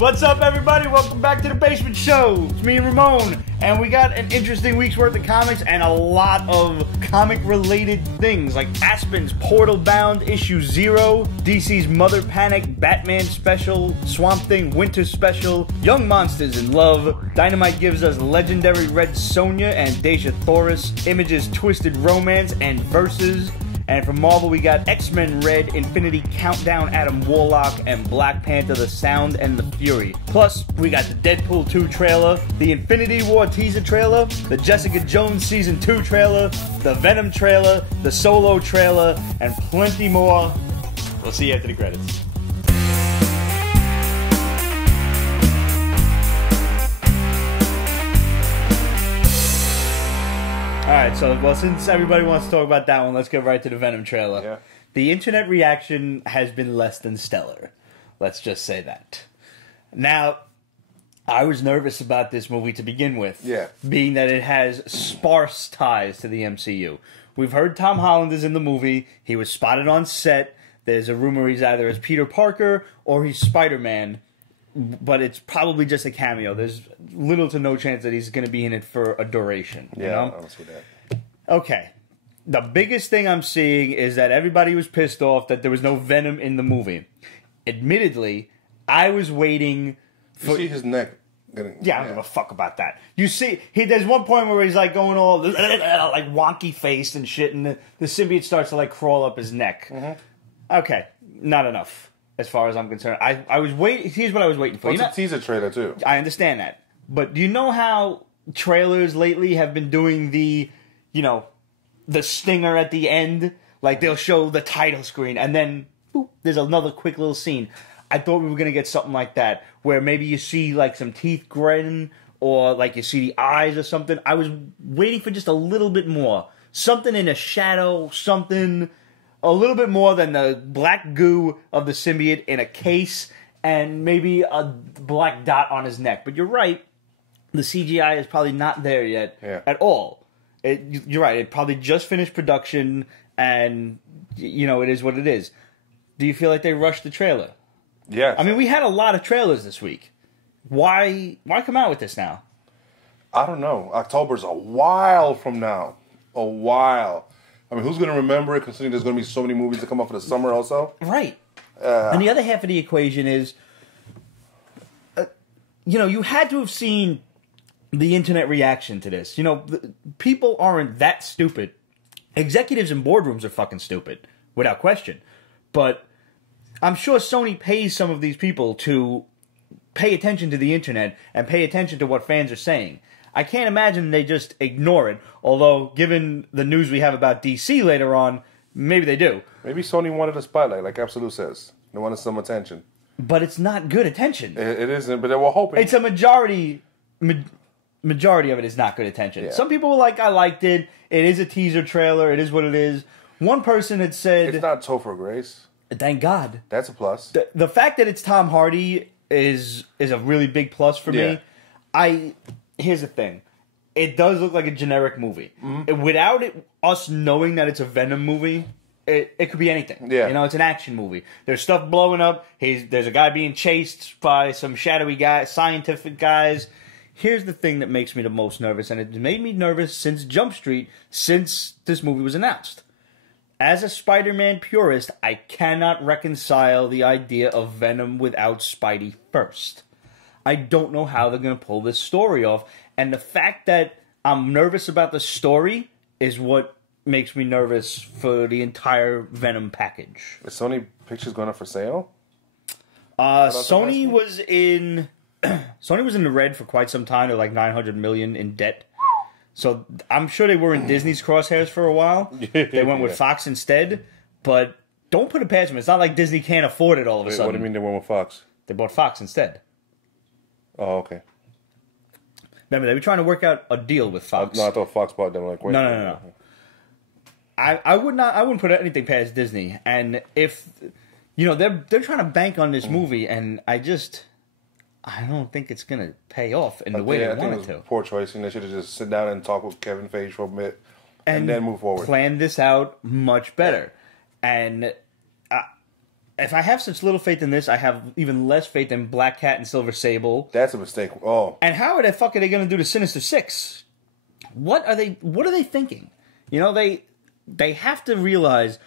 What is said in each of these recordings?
What's up, everybody? Welcome back to the Basement Show. It's me and Ramon, and we got an interesting week's worth of comics and a lot of comic-related things, like Aspen's Portalbound issue 0, DC's Mother Panic Batman special, Swamp Thing Winter special, Young Monsters in Love, Dynamite gives us Legendary Red Sonja and Dejah Thoris, Image's Twisted Romance and Versus. And from Marvel, we got X-Men Red, Infinity Countdown, Adam Warlock, and Black Panther, The Sound and the Fury. Plus, we got the Deadpool 2 trailer, the Infinity War teaser trailer, the Jessica Jones Season 2 trailer, the Venom trailer, the Solo trailer, and plenty more. We'll see you after the credits. Alright, so, since everybody wants to talk about that one, let's get right to the Venom trailer. Yeah. The internet reaction has been less than stellar. Let's just say that. Now, I was nervous about this movie to begin with. Yeah. Being that it has sparse ties to the MCU. We've heard Tom Holland is in the movie. He was spotted on set. There's a rumor he's either as Peter Parker or he's Spider-Man. But it's probably just a cameo. There's little to no chance that he's going to be in it for a duration. You know? I don't see that. Okay. The biggest thing I'm seeing is that everybody was pissed off that there was no Venom in the movie. Admittedly, I was waiting for... You see his neck getting... Yeah, I don't give a fuck about that. You see, there's one point where he's like going all like wonky faced and shit, and the symbiote starts to like crawl up his neck. Mm-hmm. Okay, not enough. As far as I'm concerned, I was waiting. Here's what I was waiting for. It's a teaser trailer too. I understand that, but do you know how trailers lately have been doing the stinger at the end? Like they'll show the title screen and then boop, there's another quick little scene. I thought we were gonna get something like that, where maybe you see like some teeth grin or like you see the eyes or something. I was waiting for just a little bit more, something in a shadow, something. A little bit more than the black goo of the symbiote in a case and maybe a black dot on his neck. But you're right, the CGI is probably not there yet at all. You're right, it probably just finished production and, it is what it is. Do you feel like they rushed the trailer? Yes. I mean, we had a lot of trailers this week. Why come out with this now? I don't know. October's a while from now. A while. I mean, who's going to remember it, considering there's going to be so many movies that come out for the summer also? Right. And the other half of the equation is, you had to have seen the internet reaction to this. People aren't that stupid. Executives in boardrooms are fucking stupid, without question. But I'm sure Sony pays some of these people to pay attention to the internet and pay attention to what fans are saying. I can't imagine they just ignore it, although given the news we have about DC later on, maybe they do. Maybe Sony wanted a spotlight, like Absolute says. They wanted some attention. But it's not good attention. It isn't, but they were hoping. It's a majority of it is not good attention. Yeah. Some people were like, I liked it. It is a teaser trailer. It is what it is. One person had said... It's not Topher Grace. Thank God. That's a plus. The fact that it's Tom Hardy is a really big plus for me. Here's the thing. It does look like a generic movie. Mm-hmm. Without us knowing that it's a Venom movie, it could be anything. Yeah. It's an action movie. There's stuff blowing up. There's a guy being chased by some shadowy guys, scientific guys. Here's the thing that makes me the most nervous, and it made me nervous since Jump Street, since this movie was announced. As a Spider-Man purist, I cannot reconcile the idea of Venom without Spidey first. I don't know how they're going to pull this story off. And the fact that I'm nervous about the story is what makes me nervous for the entire Venom package. Is Sony Pictures going up for sale? Sony was in the red for quite some time. They're like $900 million in debt. So I'm sure they were in Disney's crosshairs for a while. They went with Fox instead. But don't put it past them. It's not like Disney can't afford it all of a sudden. What do you mean they went with Fox? They bought Fox instead. Oh, okay. Remember, they were trying to work out a deal with Fox. No, I thought Fox bought them. Like, wait, no. I wouldn't put anything past Disney. And if they're trying to bank on this movie, and I don't think it's gonna pay off in the way they want it to. Poor choice, and they should have just sit down and talk with Kevin Feige for a bit, and then move forward. Plan this out much better. And if I have such little faith in this, I have even less faith in Black Cat and Silver Sable. That's a mistake. Oh. And how are the fuck are they going to do the Sinister Six? What are they thinking? You know, they have to realize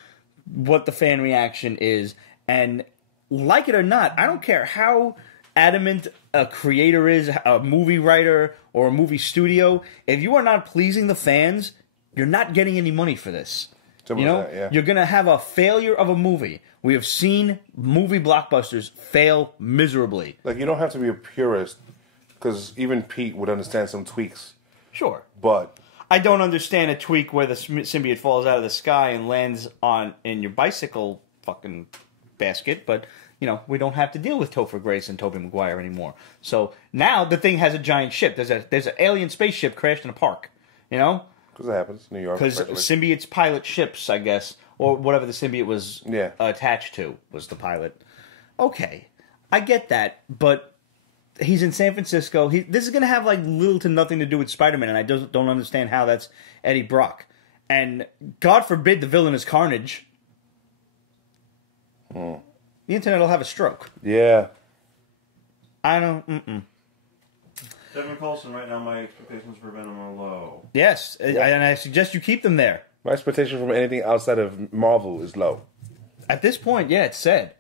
what the fan reaction is, and like it or not, I don't care how adamant a creator is, a movie writer or a movie studio, if you are not pleasing the fans, you're not getting any money for this. You know, you're going to have a failure of a movie. We have seen movie blockbusters fail miserably. Like, you don't have to be a purist, because even Pete would understand some tweaks. Sure. But I don't understand a tweak where the symbiote falls out of the sky and lands in your bicycle fucking basket, but, you know, we don't have to deal with Topher Grace and Tobey Maguire anymore. So now the thing has a giant ship. There's an alien spaceship crashed in a park, you know? Because it happens, New York. Because symbiotes pilot ships, I guess, or whatever the symbiote was attached to was the pilot. Okay, I get that, but he's in San Francisco. This is going to have like little to nothing to do with Spider-Man, and I don't understand how that's Eddie Brock. And God forbid the villain is Carnage. The internet will have a stroke. Yeah. I don't. Kevin Coulson, right now my expectations for Venom are low. Yes, and I suggest you keep them there. My expectation from anything outside of Marvel is low. At this point, yeah, it's said.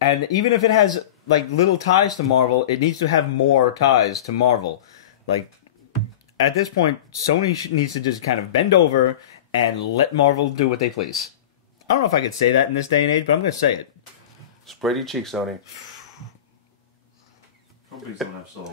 And even if it has like little ties to Marvel, it needs to have more ties to Marvel. Like, at this point, Sony needs to just kind of bend over and let Marvel do what they please. I don't know if I could say that in this day and age, but I'm going to say it. Spread your cheeks, Sony. Companies don't have souls.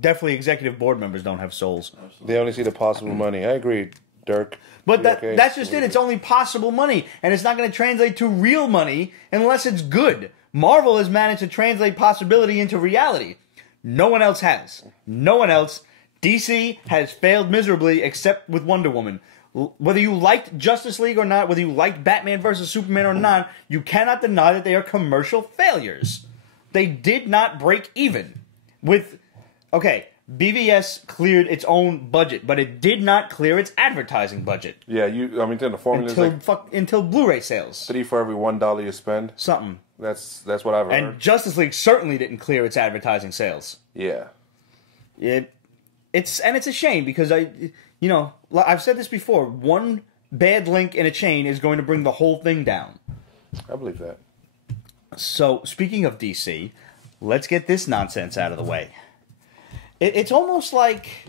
Definitely executive board members don't have souls. They only see the possible money. I agree, Dirk. But that's just it. It's only possible money. And it's not going to translate to real money unless it's good. Marvel has managed to translate possibility into reality. No one else has. No one else. DC has failed miserably except with Wonder Woman. Whether you liked Justice League or not, whether you liked Batman vs. Superman or not, you cannot deny that they are commercial failures. They did not break even with... Okay, BVS cleared its own budget, but it did not clear its advertising budget. Yeah, the formula is until Blu-ray sales. 3 for every $1 you spend. Something. That's what I've heard. And Justice League certainly didn't clear its advertising sales. Yeah. It's a shame because I've said this before. One bad link in a chain is going to bring the whole thing down. I believe that. So, speaking of DC, let's get this nonsense out of the way. It's almost like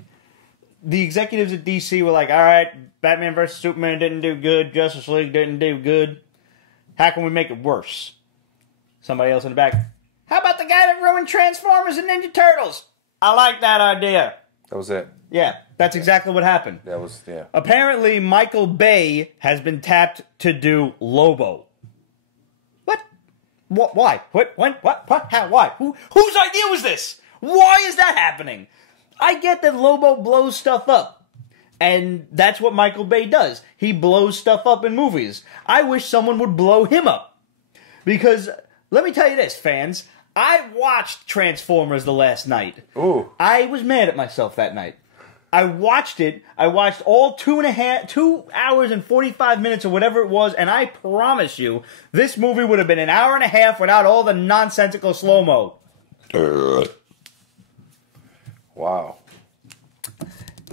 the executives at DC were like, all right, Batman vs. Superman didn't do good, Justice League didn't do good. How can we make it worse? Somebody else in the back, how about the guy that ruined Transformers and Ninja Turtles? I like that idea. That was it. Yeah, that's exactly what happened. Apparently, Michael Bay has been tapped to do Lobo. What? Why? What? When? What? How? Why? Whose idea was this? Why is that happening? I get that Lobo blows stuff up. And that's what Michael Bay does. He blows stuff up in movies. I wish someone would blow him up. Because, let me tell you this, fans. I watched Transformers the last night. Ooh. I was mad at myself that night. I watched it. I watched all 2 hours and 45 minutes or whatever it was. And I promise you, this movie would have been an hour and a half without all the nonsensical slow-mo. Wow.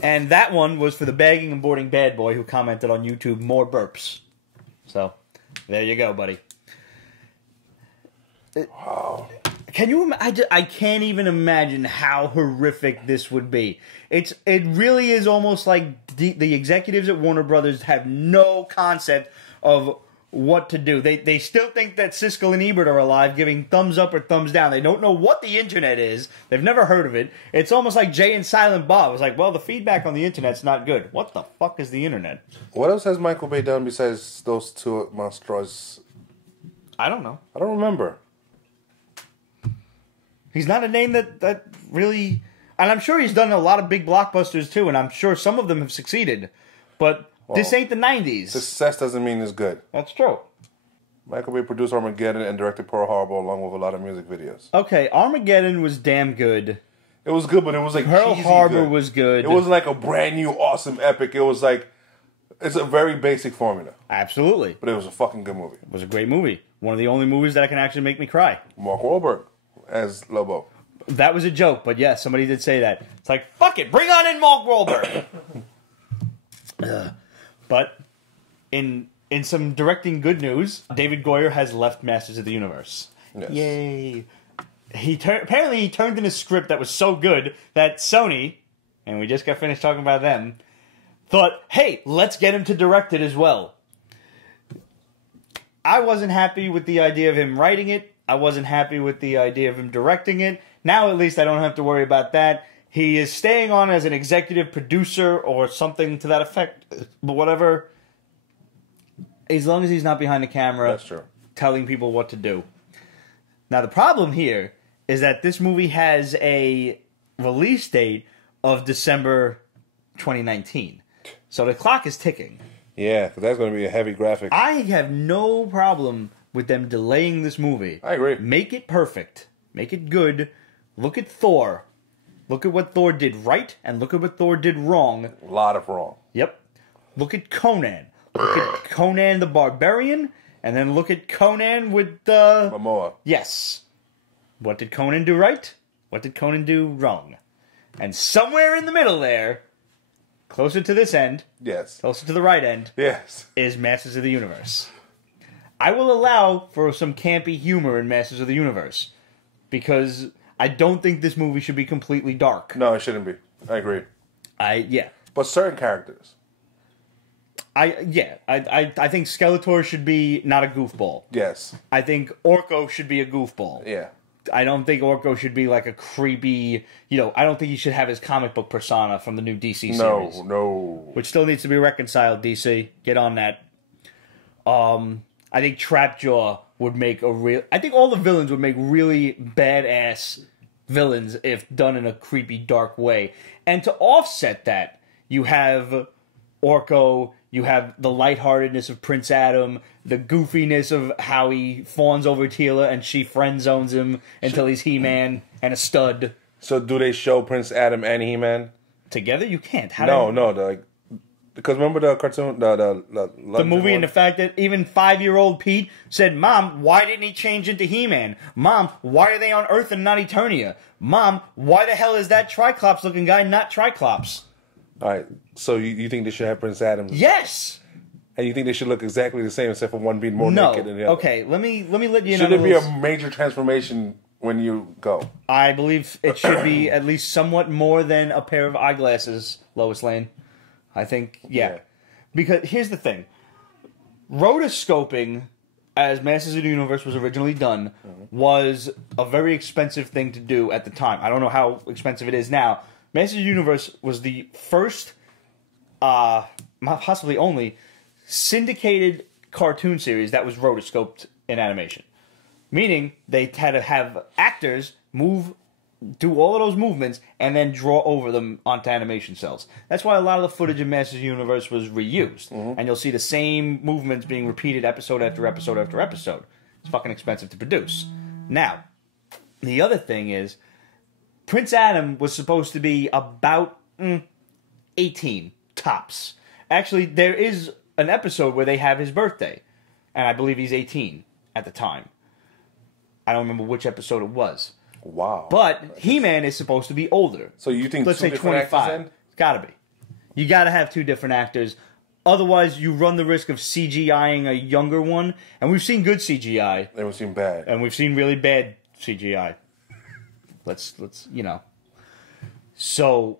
And that one was for the bagging and boarding bad boy who commented on YouTube, more burps. So, there you go, buddy. Wow. Can you I can't even imagine how horrific this would be. It really is almost like the executives at Warner Brothers have no concept of what to do. They still think that Siskel and Ebert are alive, giving thumbs up or thumbs down. They don't know what the internet is. They've never heard of it. It's almost like Jay and Silent Bob. It's like, well, the feedback on the internet's not good. What the fuck is the internet? What else has Michael Bay done besides those two monsters? I don't know. I don't remember. He's not a name that really... And I'm sure he's done a lot of big blockbusters, too, and I'm sure some of them have succeeded. But... Well, this ain't the 90s. Success doesn't mean it's good. That's true. Michael Bay produced Armageddon and directed Pearl Harbor along with a lot of music videos. Okay, Armageddon was damn good. It was good, but it was like Pearl Harbor was good. It wasn't like a brand new awesome epic. It was like It's a very basic formula. Absolutely. But it was a fucking good movie. It was a great movie. One of the only movies that can actually make me cry. Mark Wahlberg as Lobo. That was a joke, but yes, somebody did say that. It's like, fuck it, bring on in Mark Wahlberg. But in some directing good news, David Goyer has left Masters of the Universe. Yes. Yay. Apparently he turned in a script that was so good that Sony, and we just got finished talking about them, thought, hey, let's get him to direct it as well. I wasn't happy with the idea of him writing it. I wasn't happy with the idea of him directing it. Now at least I don't have to worry about that. He is staying on as an executive producer or something to that effect. But whatever. As long as he's not behind the camera. That's true. Telling people what to do. Now the problem here is that this movie has a release date of December 2019. So the clock is ticking. Yeah, because that's going to be a heavy graphic. I have no problem with them delaying this movie. I agree. Make it perfect. Make it good. Look at Thor. Look at what Thor did right, and look at what Thor did wrong. A lot of wrong. Yep. Look at Conan. Look at Conan the Barbarian, and then look at Conan with Momoa. Yes. What did Conan do right? What did Conan do wrong? And somewhere in the middle there, closer to this end, Yes. closer to the right end, Yes. is Masters of the Universe. I will allow for some campy humor in Masters of the Universe, because I don't think this movie should be completely dark. No, it shouldn't be. I agree. Yeah. But certain characters. I think Skeletor should be not a goofball. Yes. I think Orko should be a goofball. Yeah. I don't think Orko should be like a creepy, I don't think he should have his comic book persona from the new DC series. No. Which still needs to be reconciled, DC. Get on that. I think Trapjaw would make I think all the villains would make really badass villains if done in a creepy, dark way. And to offset that, you have Orko, you have the lightheartedness of Prince Adam, the goofiness of how he fawns over Teela and she friend zones him until he's He-Man and a stud. So do they show Prince Adam and He-Man? Together? You can't. Because remember the cartoon, the movie, and the fact that even 5-year-old Pete said, Mom, why didn't he change into He-Man? Mom, why are they on Earth and not Eternia? Mom, why the hell is that Triclops-looking guy not Triclops? All right, so you think they should have Prince Adam? Yes! And you think they should look exactly the same except for one being more naked than the other? Okay, let me let you know. Should there be a major transformation when you go? I believe it should be at least somewhat more than a pair of eyeglasses, Lois Lane. I think, yeah. Because here's the thing. Rotoscoping, as Masters of the Universe was originally done, was a very expensive thing to do at the time. I don't know how expensive it is now. Masters of the Universe was the first, possibly only, syndicated cartoon series that was rotoscoped in animation. Meaning, they had to have actors do all of those movements, and then draw over them onto animation cells. That's why a lot of the footage in Masters of the Universe was reused. And you'll see the same movements being repeated episode after episode after episode. It's fucking expensive to produce. Now, the other thing is, Prince Adam was supposed to be about 18, tops. Actually, there is an episode where they have his birthday, and I believe he's 18 at the time. I don't remember which episode it was. Wow. But He-Man is supposed to be older. So you think let's two say different 25. actors then? It's gotta be. You gotta have two different actors. Otherwise, you run the risk of CGIing a younger one. And we've seen good CGI. And we've seen bad. And we've seen really bad CGI. Let's So,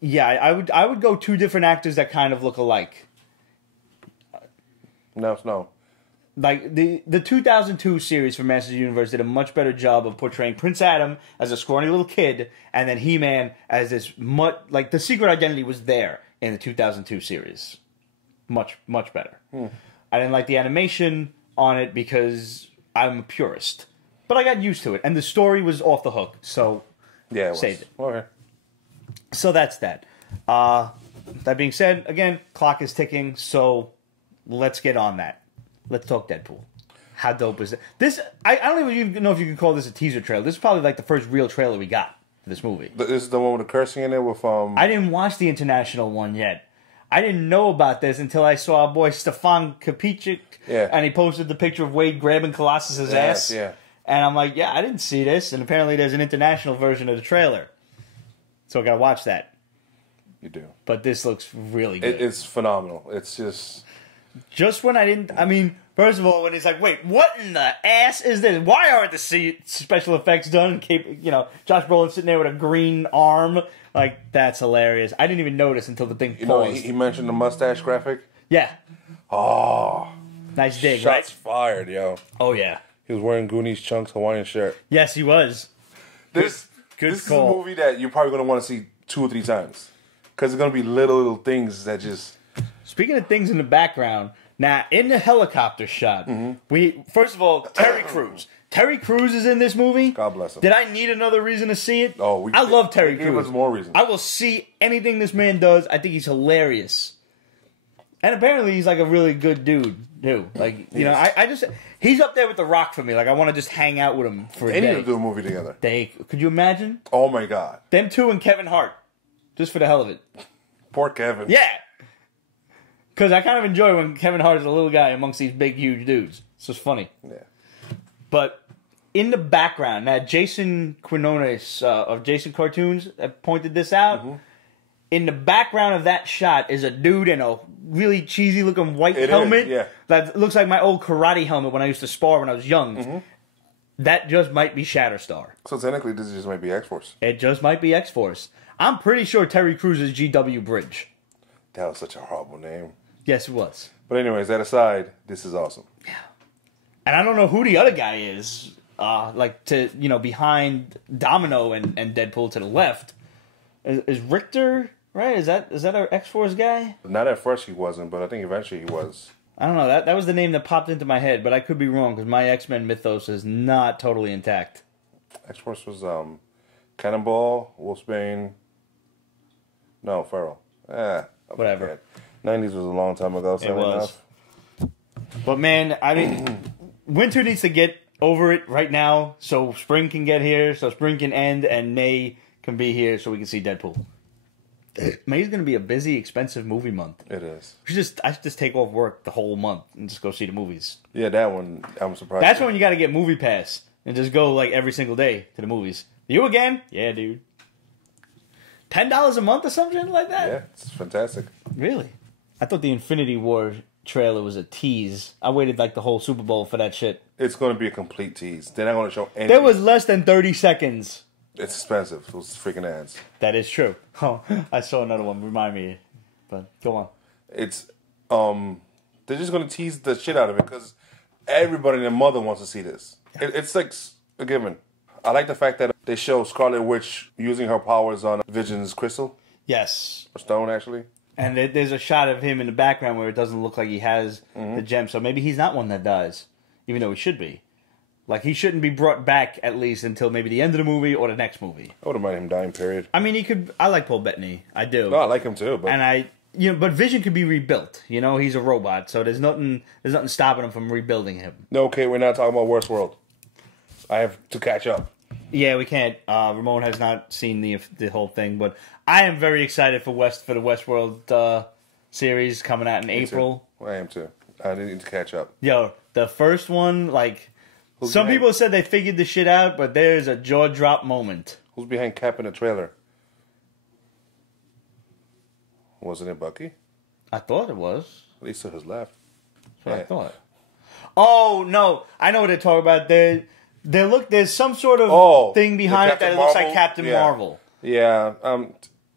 yeah, I would go two different actors that kind of look alike. No. Like, the 2002 series for Masters of the Universe did a much better job of portraying Prince Adam as a scrawny little kid, and then He-Man as this like, the secret identity was there in the 2002 series. Much, much better. I didn't like the animation on it because I'm a purist. But I got used to it, and the story was off the hook, so yeah, saved it. Okay. So that's that. That being said, again, clock is ticking, so let's get on that. Let's talk Deadpool. How dope is it? This, I don't even know if you can call this a teaser trailer. This is probably like the first real trailer we got for this movie. This is the one with the cursing in it with I didn't watch the international one yet. I didn't know about this until I saw our boy Stefan Kapichik, and he posted the picture of Wade grabbing Colossus's ass. Yeah. And I'm like, yeah, I didn't see this. And apparently there's an international version of the trailer. So I got to watch that. You do. But this looks really good. It's phenomenal. It's just when I didn't... I mean, first of all, when it's like, wait, what in the ass is this? Why aren't the special effects done? You know, Josh Brolin sitting there with a green arm. Like, that's hilarious. I didn't even notice until the thing paused. You know, he mentioned the mustache graphic. Yeah. Oh. Nice dig, Shots right? fired, yo. Oh, yeah. He was wearing Goonies Chunks Hawaiian shirt. Yes, he was. This is a movie that you're probably going to want to see 2 or 3 times. Because there's going to be little things that just... Speaking of things in the background, now, in the helicopter shot, first of all, Terry Crews. Terry Crews is in this movie. God bless him. Did I need another reason to see it? Oh, I love Terry Crews. Give us more reasons. I will see anything this man does. I think he's hilarious. And apparently he's like a really good dude, too. Like, you know, I just... He's up there with The Rock for me. Like, I want to just hang out with him for a day. They need to do a movie together. Could you imagine? Oh, my God. Them two and Kevin Hart. Just for the hell of it. Poor Kevin. Yeah. Because I kind of enjoy when Kevin Hart is a little guy amongst these big, huge dudes. It's just funny. Yeah. But in the background, now Jason Quinones of Jason Cartoons pointed this out. In the background of that shot is a dude in a really cheesy looking white helmet. That looks like my old karate helmet when I used to spar when I was young. That just might be Shatterstar. So technically this just might be X-Force. It just might be X-Force. I'm pretty sure Terry Crews is GW Bridge. That was such a horrible name. Yes, it was. But anyways, that aside, this is awesome. Yeah. And I don't know who the other guy is. Behind Domino and Deadpool to the left. Is Richter... Right, is that our X-Force guy? Not at first he wasn't, but I think eventually he was. I don't know. That was the name that popped into my head, but I could be wrong because my X-Men mythos is not totally intact. X-Force was Cannonball, Wolfsbane. No, Feral. Whatever. 90s was a long time ago. It was. Enough. But man, I mean, winter needs to get over it right now, so spring can get here, so spring can end, and May can be here, so we can see Deadpool. May's going to be a busy, expensive movie month. It is. I should just take off work the whole month and just go see the movies. Yeah, that one, I'm surprised. That's when you got to get Movie Pass and just go like every single day to the movies. You again? Yeah, dude. $10 a month or something like that? Yeah, it's fantastic. Really? I thought the Infinity War trailer was a tease. I waited like the whole Super Bowl for that shit. It's going to be a complete tease. They're not going to show anything. There was less than 30 seconds. It's expensive. Those freaking ads. That is true. Oh, I saw another one. Remind me. But go on. It's they're just gonna tease the shit out of it because everybody and their mother wants to see this. It's like a given. I like the fact that they show Scarlet Witch using her powers on Vision's crystal. Yes. Or stone, actually. And there's a shot of him in the background where it doesn't look like he has the gem. So maybe he's not one that dies, even though he should be. Like, he shouldn't be brought back, at least, until maybe the end of the movie or the next movie. I wouldn't mind him dying, period. I mean, he could... I like Paul Bettany. I do. No, I like him, too. But... And but Vision could be rebuilt. You know, he's a robot, so there's nothing stopping him from rebuilding him. No, okay, we're not talking about Westworld. I have to catch up. Yeah, we can't. Ramon has not seen the whole thing, but I am very excited for the Westworld series coming out in April. I am, too. I need to catch up. Yo, the first one, like... Some people said they figured the shit out, but there's a jaw drop moment. Who's behind Cap in the trailer? Wasn't it Bucky? I thought it was. At least to his left. That's what I thought. Oh no, I know what they're talking about. There's some sort of thing behind it that it looks like Captain Marvel. Yeah,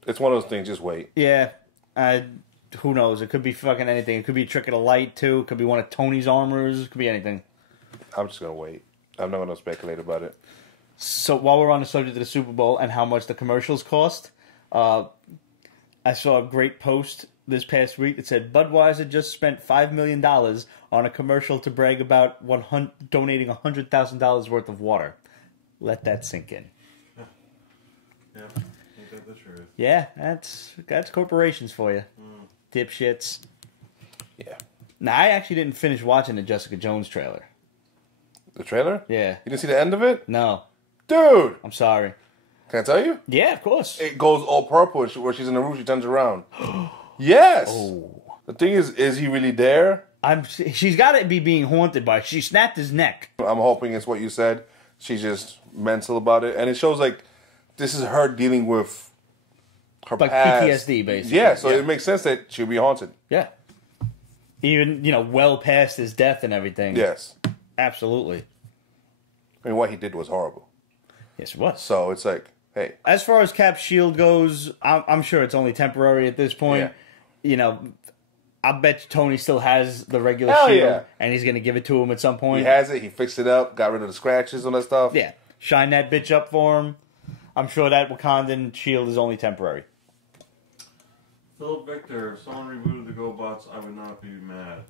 it's one of those things. Just wait. Yeah, who knows? It could be fucking anything. It could be a trick of the light too. It could be one of Tony's armors. It could be anything. I'm just going to wait. I'm not going to speculate about it. So while we're on the subject of the Super Bowl and how much the commercials cost, I saw a great post this past week that said Budweiser just spent $5 million on a commercial to brag about donating $100,000 worth of water. Let that sink in. Yeah, ain't that the truth? Yeah, that's corporations for you. Dipshits. Yeah. Now, I actually didn't finish watching the Jessica Jones trailer. The trailer? Yeah. You didn't see the end of it? No. Dude! I'm sorry. Can I tell you? Yeah, of course. It goes all purple where she's in the room, she turns around. Yes. Oh. The thing is he really there? She's got to be being haunted by. She snapped his neck. I'm hoping it's what you said. She's just mental about it, and it shows like this is her dealing with her Like past. PTSD, basically. Yeah, so it makes sense that she'll be haunted. Yeah. Even, well past his death and everything. Yes. Absolutely. I mean, what he did was horrible. Yes, it was. So it's like, hey. As far as Cap's shield goes, I'm sure it's only temporary at this point. Yeah. I bet Tony still has the regular Hell shield, yeah. and he's going to give it to him at some point. He has it. He fixed it up, got rid of the scratches on that stuff. Yeah. Shine that bitch up for him. I'm sure that Wakandan shield is only temporary. Philip Victor, if someone rebooted the GoBots, I would not be mad.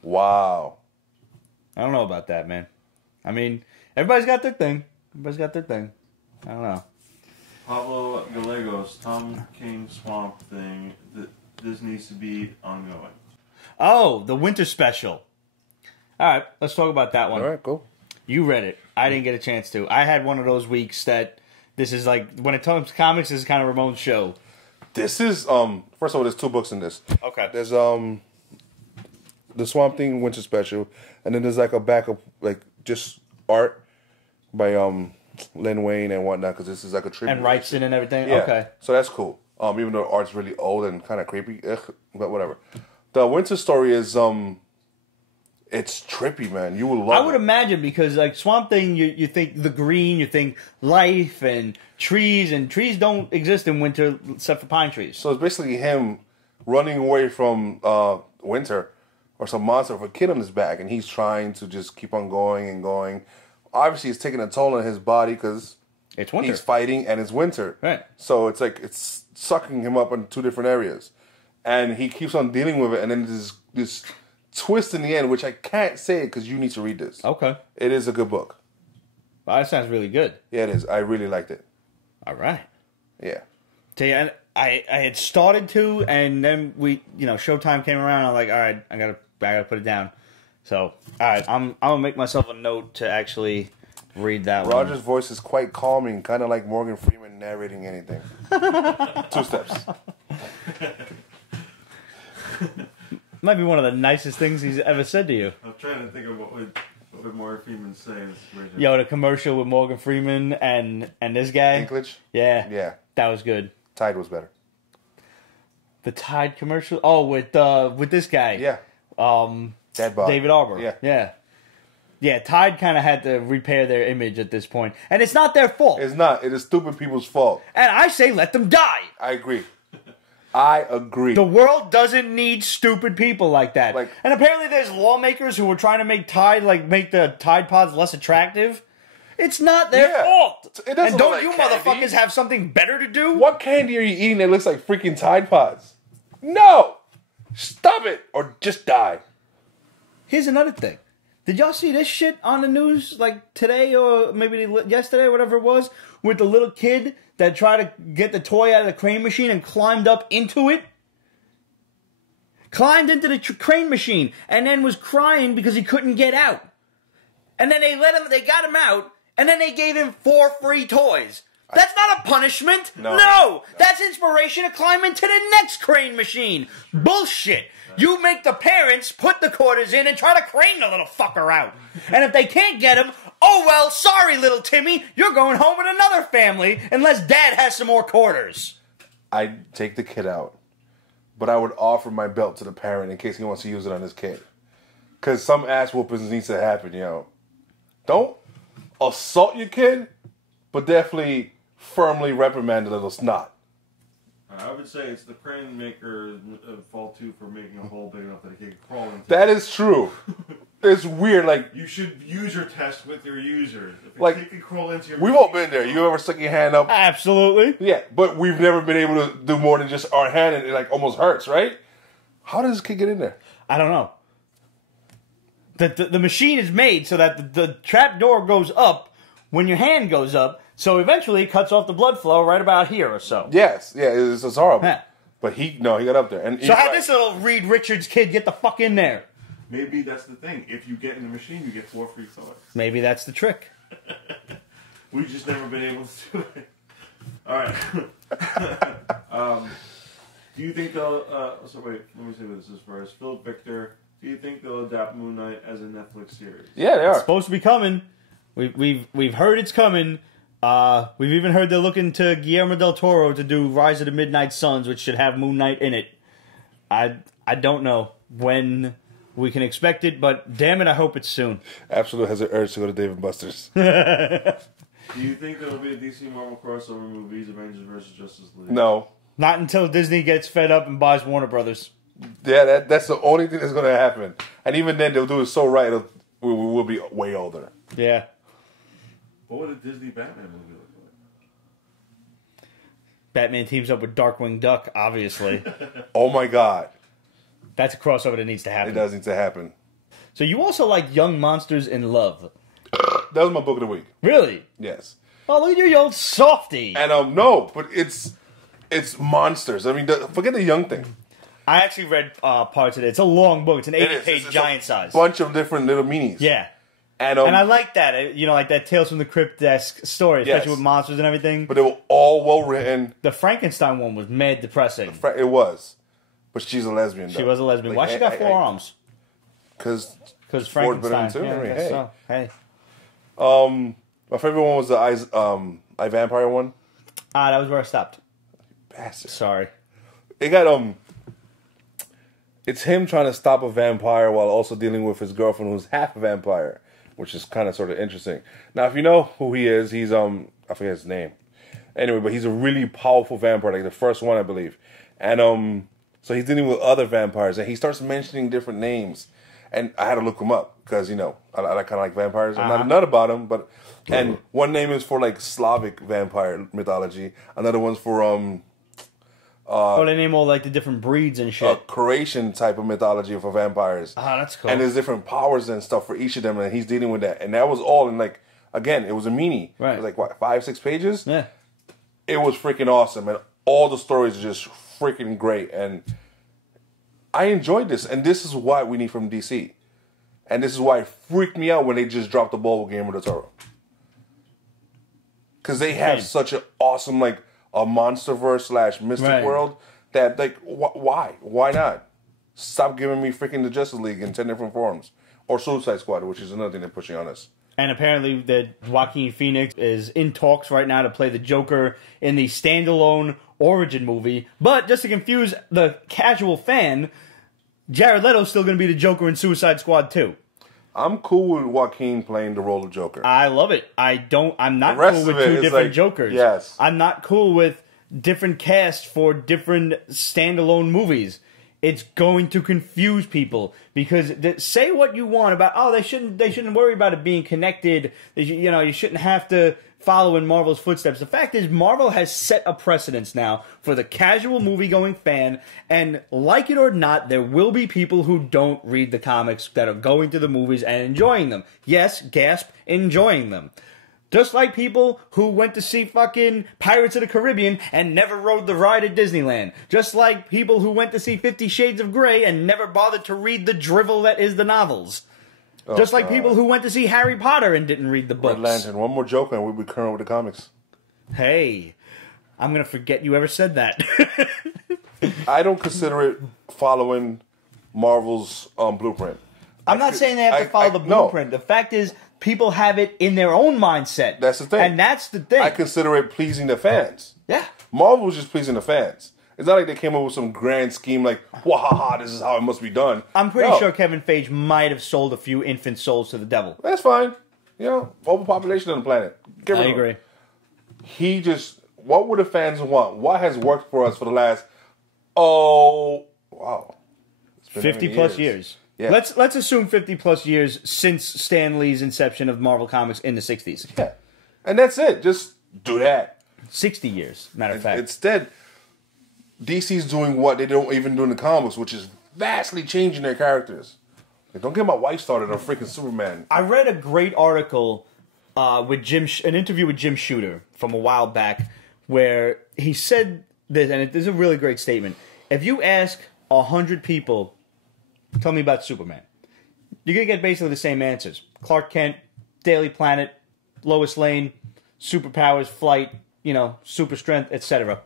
Wow. I don't know about that, man. I mean, everybody's got their thing. I don't know. Pablo Gallegos, Tom King Swamp Thing. This needs to be ongoing. Oh, the winter special. All right, let's talk about that one. All right, cool. You read it. I didn't get a chance to. I had one of those weeks that this is like, when it comes to comics, this is kind of Ramon's show. This is, first of all, there's 2 books in this. Okay. There's, the Swamp Thing Winter Special, and then there's like a backup, like, just art by, Len Wayne and whatnot, because this is like a tribute. And Wrightson and everything? Yeah. Okay. So that's cool. Even though art's really old and kind of creepy, but whatever. The winter story is it's trippy, man. You will love it. I would imagine, because like Swamp Thing, you think the green, you think life and trees don't exist in winter except for pine trees. So it's basically him running away from winter or some monster with a kid on his back, and he's trying to just keep on going and going. Obviously, it's taking a toll on his body because It's winter. he's fighting and it's winter. Right. So it's like it's sucking him up in 2 different areas. And he keeps on dealing with it, and then there's this twist in the end, which I can't say because you need to read this. Okay. It is a good book. Well, that sounds really good. Yeah, it is. I really liked it. All right. Yeah. Tell you, I had started to, and then Showtime came around. I'm like, all right, I gotta put it down. So, all right, I'm gonna make myself a note to actually read that one. Roger's voice is quite calming, kind of like Morgan Freeman narrating anything. 2 steps. Might be one of the nicest things he's ever said to you. I'm trying to think of what would Morgan Freeman say in this situation. Yo, the commercial with Morgan Freeman and this guy. Dinklage? Yeah. Yeah. That was good. Tide was better. The Tide commercial? Oh, with this guy. Yeah. Dead Bob. David Arbor. Yeah. Yeah. Yeah, Tide kind of had to repair their image at this point. And it's not their fault. It's not. It is stupid people's fault. And I say let them die. I agree. I agree. The world doesn't need stupid people like that. Like- And apparently there's lawmakers who were trying to make the Tide Pods less attractive. It's not their Yeah. fault. It doesn't And don't look you like candy. motherfuckers have something better to do? What candy are you eating that looks like freaking Tide Pods? No! Stop it or just die. Here's another thing. Did y'all see this shit on the news like today or maybe yesterday, whatever it was, with the little kid that tried to get the toy out of the crane machine and climbed up into it? Climbed into the crane machine and then was crying because he couldn't get out. And then they got him out, and then they gave him 4 free toys. That's not a punishment. No, that's inspiration to climb into the next crane machine. Bullshit. You make the parents put the quarters in and try to crane the little fucker out. And if they can't get him, oh well, sorry little Timmy, you're going home with another family unless dad has some more quarters. I'd take the kid out, but I would offer my belt to the parent in case he wants to use it on his kid. Because some ass whoopings needs to happen, yo. Don't assault your kid, but definitely firmly reprimand the little snot. I would say it's the crane maker's fault too for making a hole big enough that it can crawl into. That is true. It's weird, like... You should user test with your users. If Like, it can crawl into your... We've all been there. You ever stuck your hand up? Absolutely. Yeah, but we've never been able to do more than just our hand, and it like almost hurts, right? How does this kid get in there? I don't know. The machine is made so that the trap door goes up when your hand goes up, so eventually it cuts off the blood flow right about here or so. Yes, yeah, it's horrible. Yeah. But he got up there. And So how'd this little Reed Richards kid get the fuck in there? Maybe that's the thing. If you get in the machine, you get 4 free toys. Maybe that's the trick. We've just never been able to do it. All right. Do you think they'll? So wait, let me say what this is first. Philip Victor. Do you think they'll adapt Moon Knight as a Netflix series? Yeah, they are. It's supposed to be coming. We've heard it's coming. We've even heard they're looking to Guillermo del Toro to do Rise of the Midnight Suns, which should have Moon Knight in it. I don't know when we can expect it, but damn it, I hope it's soon. Absolute has an urge to go to Dave & Buster's. Do you think there will be a DC Marvel crossover movies, Avengers versus Justice League? No. Not until Disney gets fed up and buys Warner Brothers. Yeah, that's the only thing that's going to happen. And even then, they'll do it so right, we will be way older. Yeah. What would a Disney Batman movie look like? Batman teams up with Darkwing Duck, obviously. Oh my God. That's a crossover that needs to happen. It does need to happen. So you also like Young Monsters in Love. That was my book of the week. Really? Yes. Oh, look at you old softy. And no, but it's monsters. I mean, forget the young thing. I actually read parts of it. It's a long book. It's an 80-page giant size. Bunch of different little minis. Yeah. And I like that. You know, like that Tales from the Crypt-esque story, especially with monsters and everything. But they were all well written. The Frankenstein one was mad depressing. It was. But she's a lesbian, though. She was a lesbian. Why she got four arms? Because Frankenstein. Too. Yeah, I guess so. Hey. My favorite one was the I Vampire one. That was where I stopped. Bastard. Sorry. It got it's him trying to stop a vampire while also dealing with his girlfriend who's half a vampire, which is kind of sort of interesting. Now, if you know who he is, he's I forget his name. Anyway, but he's a really powerful vampire, like the first one, I believe. And so he's dealing with other vampires, and he starts mentioning different names. And I had to look him up because I kind of like vampires. I'm not a nut about them, but and one name is for like Slavic vampire mythology. Another one's for they name all like the different breeds and shit. Croatian type of mythology for vampires. That's cool. And there's different powers and stuff for each of them, and he's dealing with that. And that was all in like, again, it was a mini. Right. It was like what, 5-6 pages. Yeah. It was freaking awesome, and all the stories are just freaking great. And I enjoyed this, and this is what we need from DC. And this is why it freaked me out when they just dropped the ball with Guillermo del Toro. Because they have such an awesome, like, a monsterverse / mystic world that, like, why? Why not? Stop giving me freaking the Justice League in 10 different forms. Or Suicide Squad, which is another thing they're pushing on us. And apparently that Joaquin Phoenix is in talks right now to play the Joker in the standalone origin movie. But just to confuse the casual fan, Jared Leto's still going to be the Joker in Suicide Squad 2. I'm cool with Joaquin playing the role of Joker. I love it. I'm not cool with two different like, Jokers. Yes. I'm not cool with different casts for different standalone movies. It's going to confuse people because say what you want about they shouldn't worry about it being connected. You shouldn't have to follow in Marvel's footsteps. The fact is, Marvel has set a precedence now for the casual movie-going fan, and like it or not, there will be people who don't read the comics that are going to the movies and enjoying them. Yes, gasp, enjoying them. Just like people who went to see fucking Pirates of the Caribbean and never rode the ride at Disneyland. Just like people who went to see 50 Shades of Grey and never bothered to read the drivel that is the novels. Just like people who went to see Harry Potter and didn't read the books. Red Lantern, one more Joker and we'll be current with the comics. Hey, I'm going to forget you ever said that. I don't consider it following Marvel's blueprint. I'm not saying they have to follow the blueprint. No. The fact is, people have it in their own mindset. That's the thing. And that's the thing. I consider it pleasing the fans. Yeah. Marvel was just pleasing the fans. It's not like they came up with some grand scheme like, wahaha, this is how it must be done. I'm pretty sure Kevin Feige might have sold a few infant souls to the devil. That's fine. Overpopulation on the planet. I agree. What would the fans want? What has worked for us for the last, 50 plus years. Yeah. Let's assume 50 plus years since Stan Lee's inception of Marvel Comics in the 60s. Yeah. And that's it. Just do that. 60 years, matter of fact. Instead, DC's doing what they don't even do in the comics, which is vastly changing their characters. Like, don't get my wife started on freaking Superman. I read a great article with an interview with Jim Shooter from a while back, where he said this, and it is a really great statement. If you ask 100 people, tell me about Superman, you're going to get basically the same answers. Clark Kent, Daily Planet, Lois Lane, superpowers, flight, super strength, etc.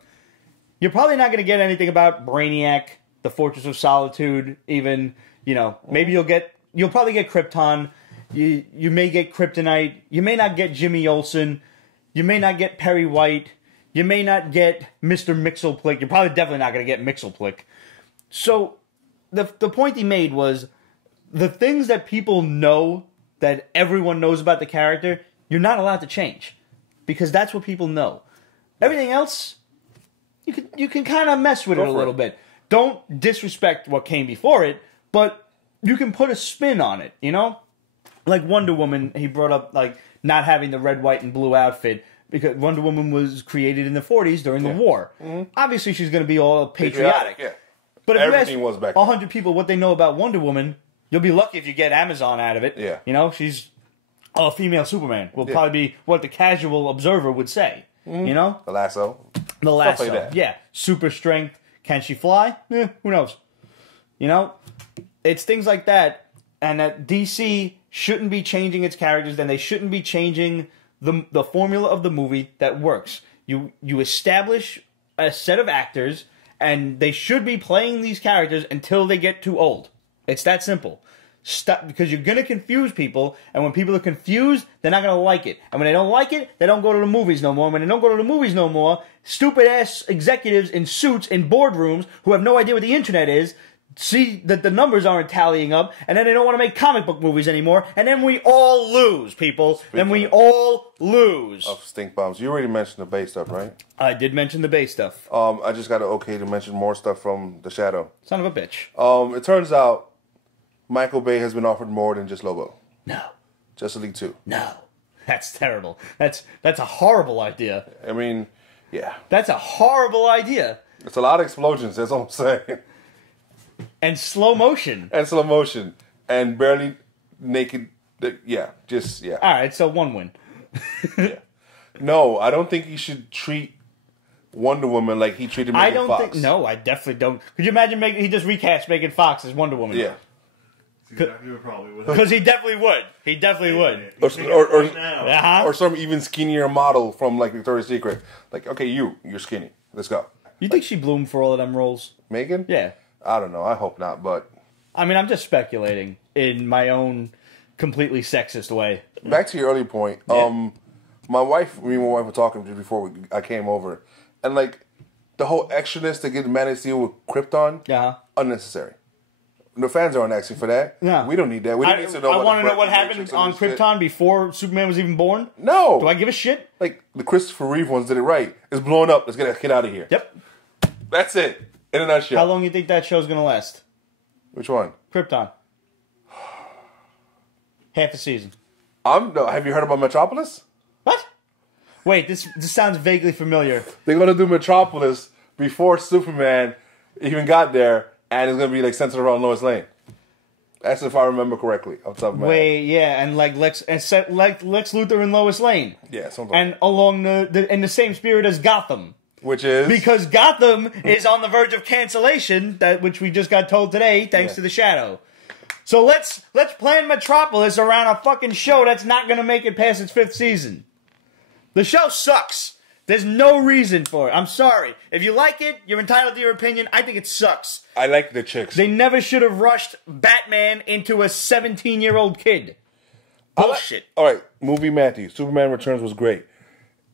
You're probably not going to get anything about Brainiac, the Fortress of Solitude, even, maybe you'll probably get Krypton. You may get Kryptonite. You may not get Jimmy Olsen. You may not get Perry White. You may not get Mr. Mxyzptlk. You're probably definitely not going to get Mxyzptlk. So the point he made was the things that people know that everyone knows about the character, you're not allowed to change because that's what people know. Everything else, you can kind of mess with it a little bit. Don't disrespect what came before it, but you can put a spin on it, Like Wonder Woman, he brought up like not having the red, white, and blue outfit because Wonder Woman was created in the 40s during the war. Mm-hmm. Obviously, she's going to be all patriotic. Yeah. But if everything you ask 100 people what they know about Wonder Woman, you'll be lucky if you get Amazon out of it. Yeah. She's a female Superman. Will probably be what the casual observer would say. Mm-hmm. The lasso. The lasso. Stuff like that. Yeah. Super strength. Can she fly? Who knows? It's things like that. And that DC shouldn't be changing its characters, then they shouldn't be changing the formula of the movie that works. You establish a set of actors, and they should be playing these characters until they get too old. It's that simple. Stop, because you're going to confuse people, and when people are confused, they're not going to like it. And when they don't like it, they don't go to the movies no more. And when they don't go to the movies no more, stupid-ass executives in suits in boardrooms who have no idea what the internet is see that the numbers aren't tallying up, and then they don't want to make comic book movies anymore, and then we all lose, people. Then we all lose. Of stink bombs. You already mentioned the base stuff, right? I did mention the base stuff. I just got an okay to mention more stuff from The Shadow. Son of a bitch. It turns out Michael Bay has been offered more than just Lobo. No. Justice League 2. No. That's terrible. That's a horrible idea. I mean, yeah. That's a horrible idea. It's a lot of explosions, that's all I'm saying. And slow motion. And barely naked. Yeah, just, yeah. All right, so one win. Yeah. No, I don't think he should treat Wonder Woman like he treated Megan Fox. I definitely don't. Could you imagine he just recast Megan Fox as Wonder Woman? Yeah. Exactly what probably would. Because he definitely would. He definitely would. Or some even skinnier model from like Victoria's Secret. Like, okay, you're skinny. Let's go. You think she bloomed for all of them roles? Megan? Yeah. I don't know. I hope not, but... I mean, I'm just speculating in my own completely sexist way. Back to your earlier point. Yeah. Me and my wife were talking just before I came over. And, like, the whole extraness to get Man of Steel with Krypton, unnecessary. The fans aren't asking for that. No. We don't need that. We don't need to know I want to know what happened on Krypton before Superman was even born? No. Do I give a shit? Like, the Christopher Reeve ones did it right. It's blowing up. Let's get out of here. Yep. That's it. In a nutshell. How long do you think that show's going to last? Which one? Krypton. Half a season. Have you heard about Metropolis? What? Wait, this sounds vaguely familiar. They're going to do Metropolis before Superman even got there, and it's going to be like centered around Lois Lane. That's if I remember correctly. Off the top of my head. Yeah, and like Lex Luthor and Lois Lane. Yeah, something. And along in the same spirit as Gotham. Which is? Because Gotham is on the verge of cancellation, which we just got told today, thanks to The Shadow. So let's plan Metropolis around a fucking show that's not going to make it past its 5th season. The show sucks. There's no reason for it. I'm sorry. If you like it, you're entitled to your opinion. I think it sucks. I like the chicks. They never should have rushed Batman into a 17-year-old kid. Bullshit. All right, movie Matthew. Superman Returns was great.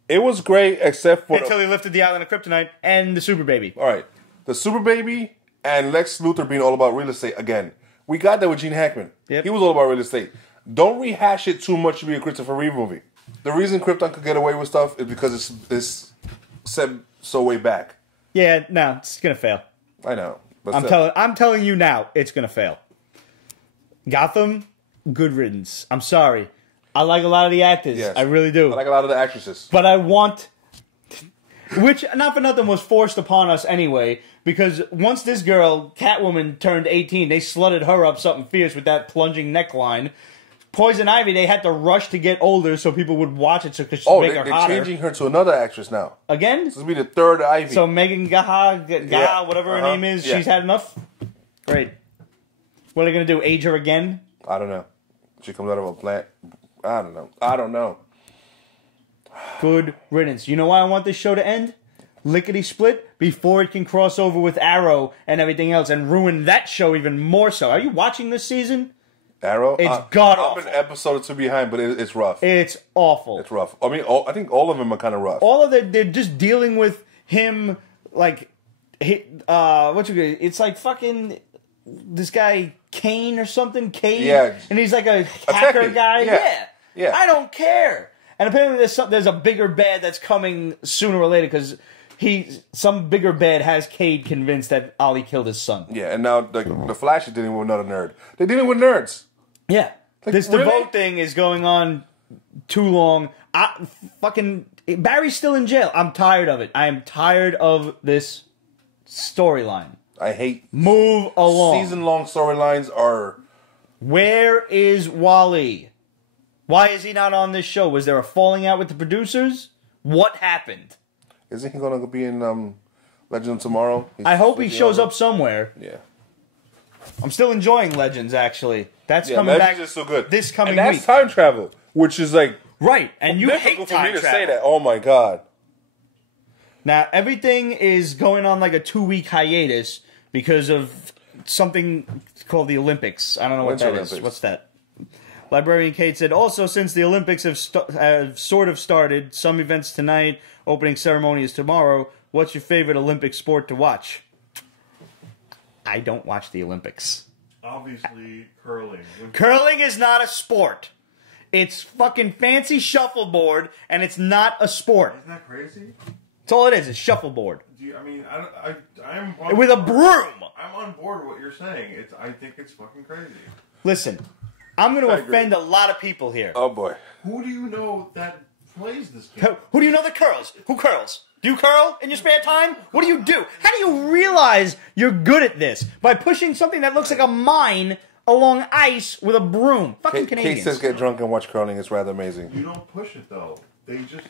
It was great, except for... Until he lifted the island of Kryptonite and the Super Baby. All right. The Super Baby and Lex Luthor being all about real estate again. We got that with Gene Hackman. Yep. He was all about real estate. Don't rehash it too much to be a Christopher Reeve movie. The reason Krypton could get away with stuff is because it's set so way back. Yeah, no, it's going to fail. I know. But I'm telling you now, it's going to fail. Gotham, good riddance. I'm sorry. I like a lot of the actors. Yes. I really do. I like a lot of the actresses. But I want... Which, not for nothing, was forced upon us anyway. Because once this girl, Catwoman, turned 18, they slutted her up something fierce with that plunging neckline. Poison Ivy, they had to rush to get older so people would watch it so because make her hotter. They're changing her to another actress now. Again? This will be the 3rd Ivy. So Megan whatever her name is, she's had enough? Great. What are they going to do, age her again? I don't know. She comes out of a plant... I don't know. Good riddance. You know why I want this show to end? lickety-split before it can cross over with Arrow and everything else and ruin that show even more so. Are you watching this season? Arrow? It's god-awful. I'm an episode or two behind, but it's rough. It's awful. It's rough. I mean, I think all of them are kind of rough. All of it, they're just dealing with him, like, it's like fucking this guy Kane or something, Cade, Yeah. and he's like a hacker guy. Yeah. I don't care. And apparently there's a bigger bad that's coming sooner or later because some bigger bad has Cade convinced that Ollie killed his son. Yeah, and now the Flash is dealing with another nerd. They're dealing with nerds. Yeah. Like, This really? DeVoe thing is going on too long. Barry's still in jail. I'm tired of it. I am tired of this storyline. I hate Move along. season-long storylines are... Where is Wally? Why is he not on this show? Was there a falling out with the producers? What happened? Isn't he going to be in Legend tomorrow? I hope he shows up somewhere. Yeah. I'm still enjoying Legends, actually. That's coming Legends back is so good. this coming and that's week. time travel, which is like... Right, and you hate difficult for time me to travel. say that. Oh my god. Now, everything is going on like a 2-week hiatus because of something called the Olympics. I don't know what Winter that Olympics. is. What's that? Librarian Kate said, also, since the Olympics have sort of started, some events tonight, opening ceremony is tomorrow, what's your favorite Olympic sport to watch? I don't watch the Olympics. Obviously, curling. Curling is not a sport. It's fucking fancy shuffleboard, and it's not a sport. Isn't that crazy? That's all it is. It's shuffleboard. I'm With a broom. I'm on board with what you're saying. I think it's fucking crazy. Listen, I'm going to I agree. offend a lot of people here. Oh boy. Who do you know that plays this game? Who do you know that curls? Who curls? Do you curl in your spare time? What do you do? How do you realize you're good at this? By pushing something that looks like a mine along ice with a broom. Fucking Canadians. Kate says get drunk and watch curling. It's rather amazing. You don't push it though. They just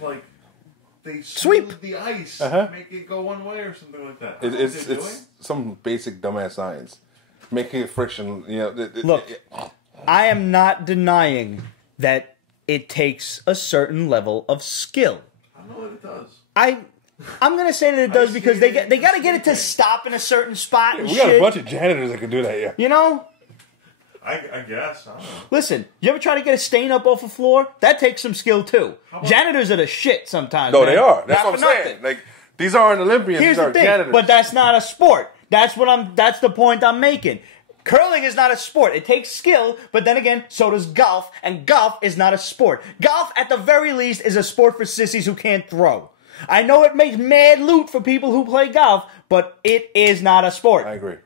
they Sweep. smooth the ice, make it go one way or something like that. It's some basic dumbass science. Making it friction, Look, I am not denying that it takes a certain level of skill. I know what it does. I'm gonna say that it does because they got to get it to stop in a certain spot and we shit. got a bunch of janitors that can do that. Yeah. You know? I guess. I don't know. Listen, you ever try to get a stain up off a floor? That takes some skill too. Janitors are the shit sometimes. No, man. they are. That's Not what for I'm saying. nothing. Like these aren't Olympians. Here's these the are thing, janitors. but that's not a sport. That's the point I'm making. Curling is not a sport. It takes skill, but then again, so does golf, and golf is not a sport. Golf, at the very least, is a sport for sissies who can't throw. I know it makes mad loot for people who play golf, but it is not a sport. I agree.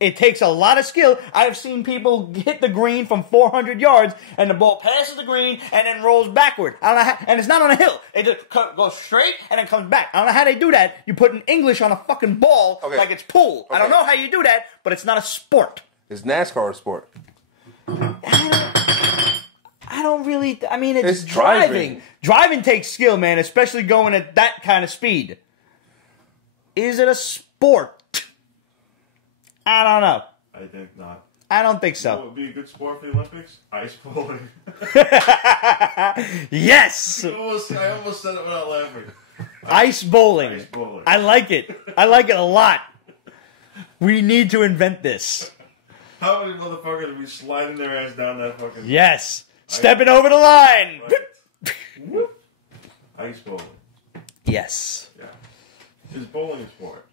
It takes a lot of skill. I've seen people hit the green from 400 yards, and the ball passes the green and then rolls backward. I don't know how, and it's not on a hill. It just goes straight and then comes back. I don't know how they do that. You put an English on a fucking ball like it's pool. I don't know how you do that, but it's not a sport. Is NASCAR a sport? I don't really... I mean, it's driving. Driving takes skill, man, especially going at that kind of speed. Is it a sport? I don't know. I think not. I don't think What so. would be a good sport for the Olympics? Ice bowling. Yes! I almost said it without laughing. Ice bowling. Ice bowling. I like it. I like it a lot. We need to invent this. How many motherfuckers would be sliding their ass down that fucking... Yes. Stepping over the line. Whoop. Ice bowling. Yes. Yeah. Is bowling a sport?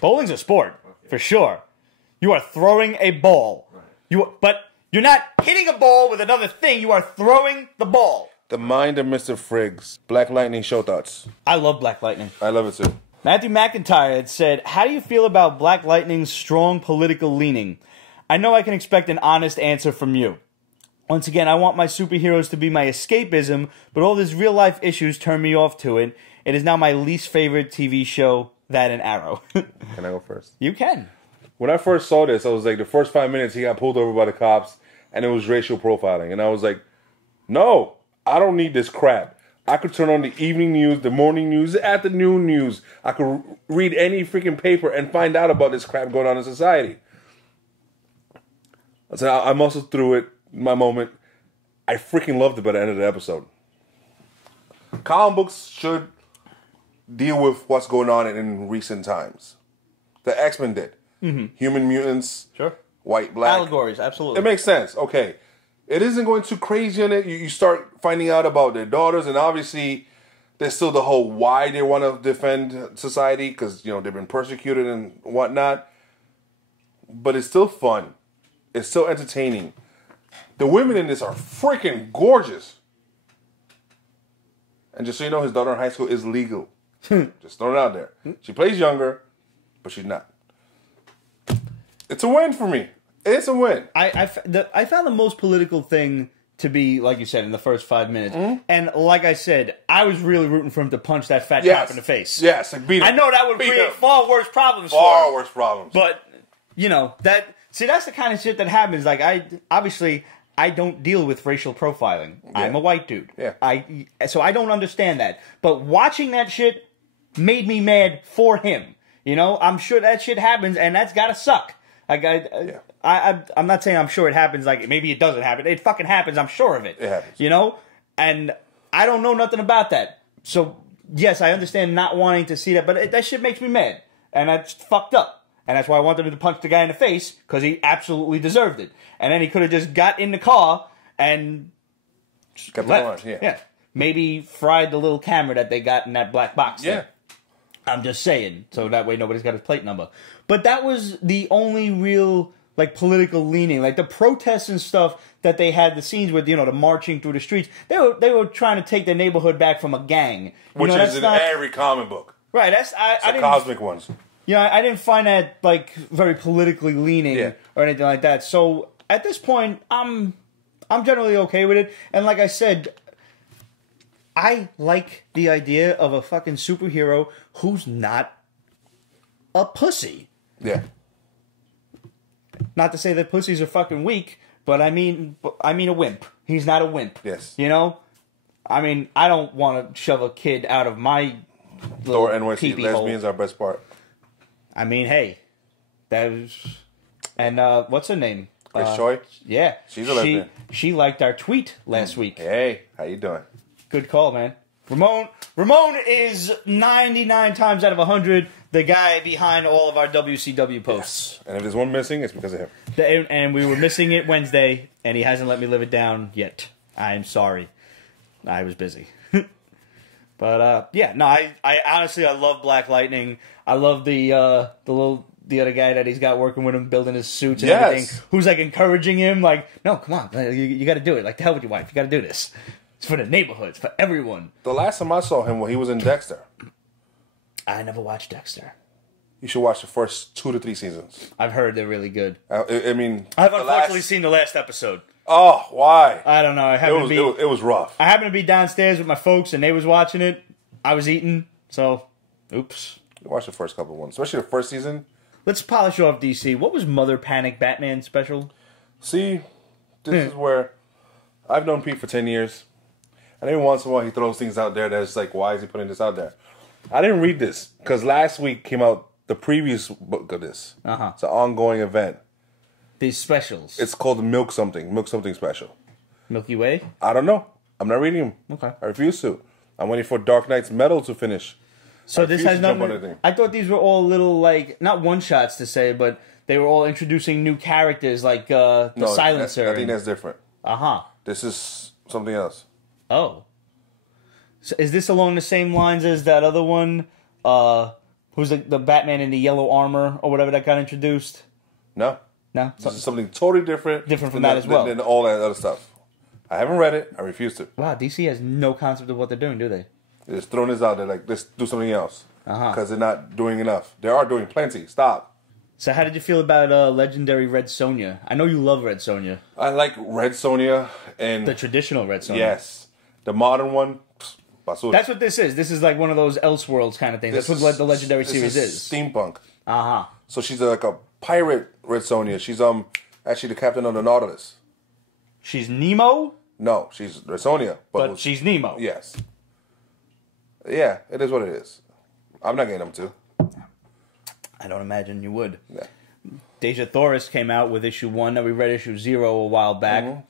Bowling's a sport, for sure. You are throwing a ball. Right. But you're not hitting a ball with another thing. You are throwing the ball. The Mind of Mr. Friggs. Black Lightning show thoughts. I love Black Lightning. I love it too. Matthew McIntyre had said, how do you feel about Black Lightning's strong political leaning? I know I can expect an honest answer from you. Once again, I want my superheroes to be my escapism, but all these real-life issues turn me off to it. It is now my least favorite TV show, that and Arrow. Can I go first? You can. When I first saw this, I was like, the first 5 minutes, he got pulled over by the cops, and it was racial profiling. And I was like, no, I don't need this crap. I could turn on the evening news, the morning news, the afternoon news. I could read any freaking paper and find out about this crap going on in society. I said, I muscled through it, my moment. I freaking loved it by the end of the episode. Comic books should deal with what's going on in recent times. The X-Men did. Human mutants. Sure. White, black. Allegories, absolutely. It makes sense. Okay. It isn't going too crazy on it. You start finding out about their daughters, and obviously there's still the whole why they want to defend society, because, you know, they've been persecuted and whatnot. But it's still fun. It's still entertaining. The women in this are freaking gorgeous. And just so you know, his daughter in high school is legal. Just throwing it out there. She plays younger, but she's not. It's a win for me. It's a win. I found the most political thing to be, like you said, in the first 5 minutes. And like I said, I was really rooting for him to punch that fat cop in the face. Yes, like beat him. I know that would create far worse problems for him. Far worse problems. But, you know, that's the kind of shit that happens. Like, I don't deal with racial profiling. Yeah. I'm a white dude. Yeah. So I don't understand that. But watching that shit made me mad for him. You know, I'm sure that shit happens, and that's gotta suck. Like, I'm not saying I'm sure it happens. Like, maybe it doesn't happen. It fucking happens. I'm sure of it. It happens. You know? And I don't know nothing about that. So, yes, I understand not wanting to see that, but that shit makes me mad. And that's fucked up. And that's why I wanted him to punch the guy in the face, because he absolutely deserved it. And then he could have just got in the car and left. Yeah. Maybe fried the little camera that they got in that black box. Yeah. There. I'm just saying, so that way nobody's got his plate number. But that was the only real, like, political leaning. Like, the protests and stuff that they had, the scenes with, you know, the marching through the streets, they were trying to take their neighborhood back from a gang. Which is in every comic book. Right, the cosmic ones. You know, I didn't find that, like, very politically leaning or anything like that. So, at this point, I'm generally okay with it. And like I said, I like the idea of a fucking superhero who's not a pussy. Yeah. Not to say that pussies are fucking weak, but I mean a wimp. He's not a wimp. Yes. You know? I mean, I don't want to shove a kid out of my little NYC, lesbians are best part. I mean, hey. That was... And, what's her name? Chris Choi? Yeah. She's a lesbian. She liked our tweet last week. Hey, how you doing? Good call, man. Ramon is 99 times out of 100 the guy behind all of our WCW posts. Yes. And if there's one missing, it's because of him. And we were missing it Wednesday, and he hasn't let me live it down yet. I'm sorry. I was busy. But, yeah, no, I honestly, I love Black Lightning. I love the other guy that he's got working with him, building his suits and everything, who's, like, encouraging him, like, no, come on, you got to do it. Like, the hell with your wife. You got to do this. It's for the neighborhood. It's for everyone. The last time I saw him, he was in Dexter. I never watched Dexter. You should watch the first 2 to 3 seasons. I've heard they're really good. I mean... I've unfortunately seen the last episode. Oh, why? I don't know. It was rough. I happened to be downstairs with my folks, and they was watching it. I was eating, so... Oops. Watch the first couple ones, especially the first season. Let's polish off DC. What was Mother Panic Batman special? See, this is where... I've known Pete for 10 years. And every once in a while, he throws things out there that's like, why is he putting this out there? I didn't read this, because last week came out the previous book of this. It's an ongoing event. These specials. It's called the Milk Something Special. Milky Way? I don't know. I'm not reading them. Okay. I refuse to. I'm waiting for Dark Knight's Metal to finish. So this has nothing... I thought these were all little, like, not one-shots to say, but they were all introducing new characters, like the Silencer. I think that's different. This is something else. Oh. So is this along the same lines as that other one? Who's the Batman in the yellow armor or whatever that got introduced? No. No? This is something totally different. Different from that as well. Than all that other stuff. I haven't read it. I refuse to. Wow, DC has no concept of what they're doing, do they? They're just throwing this out there like, let's do something else. Because they're not doing enough. They are doing plenty. Stop. So how did you feel about Legendary Red Sonja? I know you love Red Sonja. I like Red Sonja and... The traditional Red Sonja. Yes. The modern one, basura. That's what this is. This is like one of those Elseworlds kind of things. That's what the Legendary series is. Steampunk. Uh-huh. So she's like a pirate Red Sonja. She's actually the captain of the Nautilus. She's Nemo? No, she's Red Sonja. But she's Nemo. Yes. Yeah, it is what it is. I'm not getting them too. I don't imagine you would. Yeah. Dejah Thoris came out with issue 1. That we read issue 0 a while back.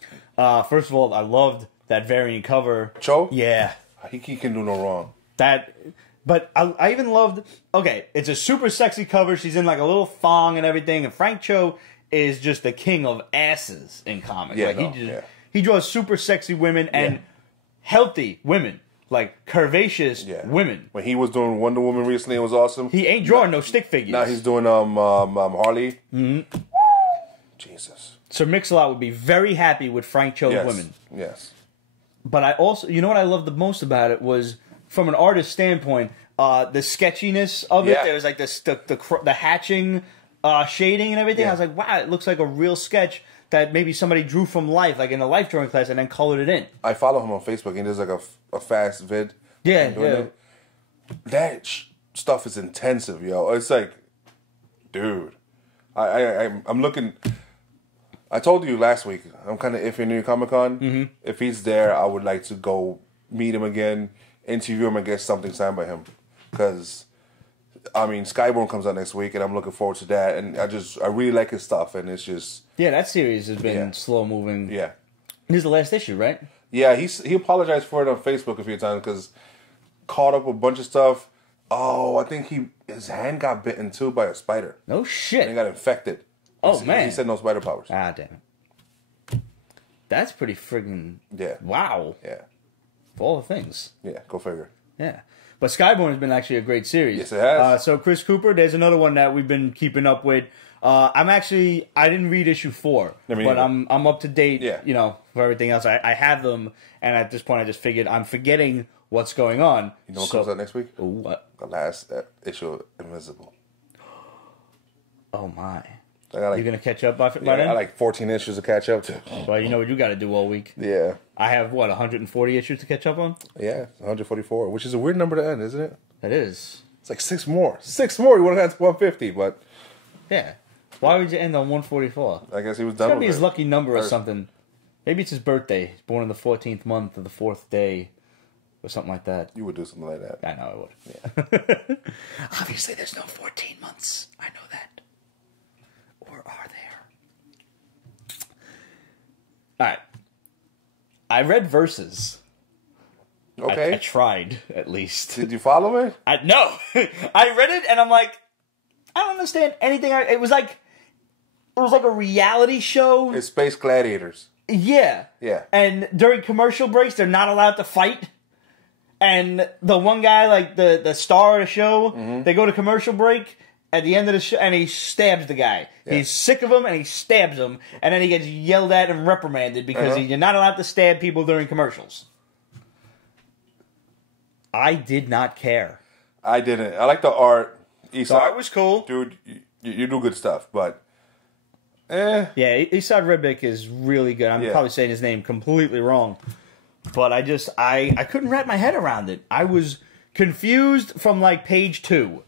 First of all, I loved that variant cover. Cho? Yeah. He can do no wrong. That But I even loved. Okay, it's a super sexy cover. She's in like a little thong and everything. And Frank Cho is just the king of asses in comics. Yeah, like he draws super sexy women and healthy women, like curvaceous women. When he was doing Wonder Woman recently, it was awesome. He ain't drawing no stick figures. Now he's doing Harley. Mm-hmm. Jesus. So Mix-a-Lot would be very happy with Frank Cho's women. Yes. But I also, you know what I loved the most about it was, from an artist standpoint, the sketchiness of it. There was like the hatching shading and everything. I was like, wow, it looks like a real sketch that maybe somebody drew from life, like in a life drawing class, and then colored it in. I follow him on Facebook, and there's like a fast vid. Yeah. That stuff is intensive, yo. It's like, dude, I'm looking. I told you last week, I'm kind of iffy in New York Comic Con. Mm-hmm. If he's there, I would like to go meet him again, interview him, and get something signed by him. Because, I mean, Skyborn comes out next week, and I'm looking forward to that. And I really like his stuff, and it's just... Yeah, that series has been slow moving. Yeah. This is the last issue, right? Yeah, he apologized for it on Facebook a few times, because caught up with a bunch of stuff. Oh, I think his hand got bitten, too, by a spider. No shit. And he got infected. Man. He said no spider powers. Ah, damn it. That's pretty friggin'... Yeah. Wow. Yeah. For all the things. Yeah, go figure. Yeah. But Skyborn has been actually a great series. Yes, it has. So Chris Cooper, there's another one that we've been keeping up with. I didn't read issue 4, but I'm up to date, for everything else. I have them, and at this point I just figured I'm forgetting what's going on. You know what comes out next week? What? The last issue of Invisible. Oh, my. You're going to catch up by then? I got like 14 issues to catch up to. Well, you know what you got to do all week. Yeah. I have, 140 issues to catch up on? Yeah, 144, which is a weird number to end, isn't it? It is. It's like 6 more. 6 more, you would have had 150, but... Yeah. Why would you end on 144? I guess he was done with it. It's got to be his lucky number or something. Maybe it's his birthday. He's born on the 14th month of the 4th day. Or something like that. You would do something like that. I know I would. Yeah. Obviously, there's no 14 months. I know that. Or are there? Alright. I read Verses. Okay. I tried, at least. Did you follow me? No. I read it, and I'm like, I don't understand anything. It was like a reality show. It's Space Gladiators. Yeah. Yeah. And during commercial breaks, they're not allowed to fight. And the one guy, like the star of the show, they go to commercial break at the end of the show, and he stabs the guy. Yeah. He's sick of him, and he stabs him, and then he gets yelled at and reprimanded because you're not allowed to stab people during commercials. I did not care. I didn't. I like the art. The art was cool. Dude, you do good stuff, but... Yeah, Esad Ribic is really good. I'm probably saying his name completely wrong. But I couldn't wrap my head around it. I was confused from, like, page 2.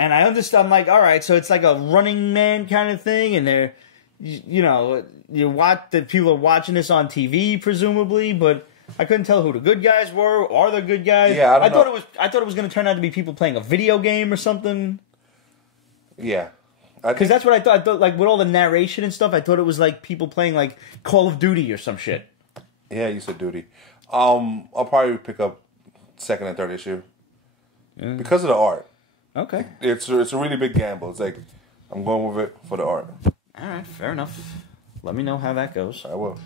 And I understand, I'm like, all right, so it's like a Running Man kind of thing, and they're, the people are watching this on TV, presumably, but I couldn't tell who the good guys were. Are the good guys? Yeah, I thought it was going to turn out to be people playing a video game or something. Yeah. Because that's what I thought. I thought, like, with all the narration and stuff, I thought it was like people playing, like, Call of Duty or some shit. Yeah, you said duty. I'll probably pick up 2nd and 3rd issue. Because of the art. Okay. It's a really big gamble. It's like, I'm going with it for the art. All right, fair enough. Let me know how that goes. I will.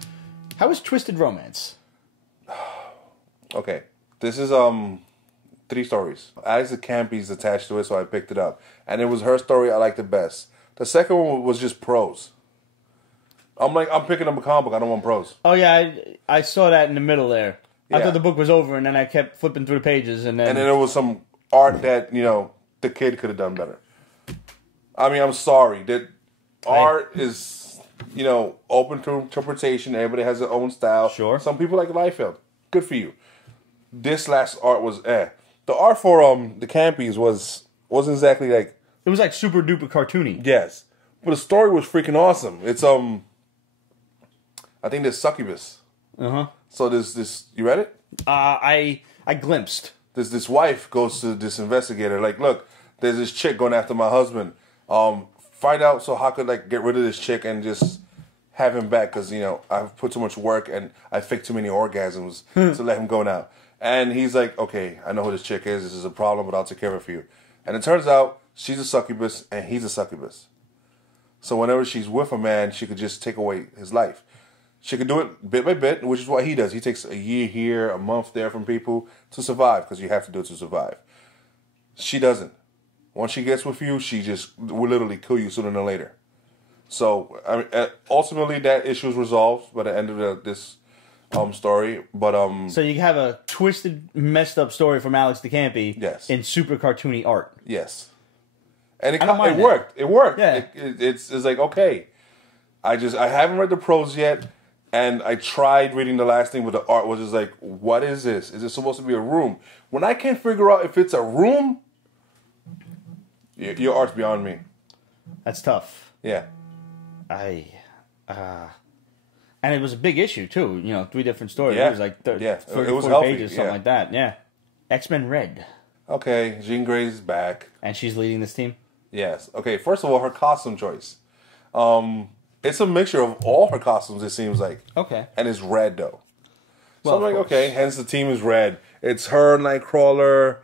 How is Twisted Romance? Okay. This is 3 stories. Alex Campy's attached to it, so I picked it up. And it was her story I liked the best. The second one was just prose. I'm picking up a comic book. I don't want prose. Oh, yeah, I saw that in the middle there. Yeah. I thought the book was over, and then I kept flipping through the pages, and then there was some art that, the kid could have done better. I mean, I'm sorry. That art is, open to interpretation. Everybody has their own style. Sure. Some people like Liefeld. Good for you. This last art was The art for the Campies wasn't exactly like... It was like super duper cartoony. Yes. But the story was freaking awesome. It's I think there's Succubus. Uh-huh. So there's this... You read it? I glimpsed. This wife goes to this investigator, like, look, there's this chick going after my husband. Find out so how could, like, get rid of this chick and just have him back because, I've put too much work and I faked too many orgasms to let him go now. And he's like, okay, I know who this chick is. This is a problem, but I'll take care of it for you. And it turns out she's a succubus and he's a succubus. So whenever she's with a man, she could just take away his life. She could do it bit by bit, which is what he does. He takes a year here, a month there from people to survive, because you have to do it to survive. She doesn't. Once she gets with you, she just will literally kill you sooner than later. So I mean, ultimately, that issue is resolved by the end of this story. But so you have a twisted, messed up story from Alex DeCampi. Yes. In super cartoony art. Yes. And it that. worked. It worked. Yeah. It's like, okay. I haven't read the prose yet, and I tried reading the last thing, but the art was just like, what is this? Is it supposed to be a room? When I can't figure out if it's a room, your art's beyond me. That's tough. Yeah. And it was a big issue too. 3 different stories. Yeah. It was like 30, yeah. 30 it was 40 healthy. pages, something like that. Yeah. X-Men Red. Okay, Jean Grey's back. And she's leading this team? Yes. Okay, first of all, her costume choice. It's a mixture of all her costumes, it seems like. Okay. And it's red, though. So Well, I'm like, of course. okay, hence the team is red. It's her, Nightcrawler,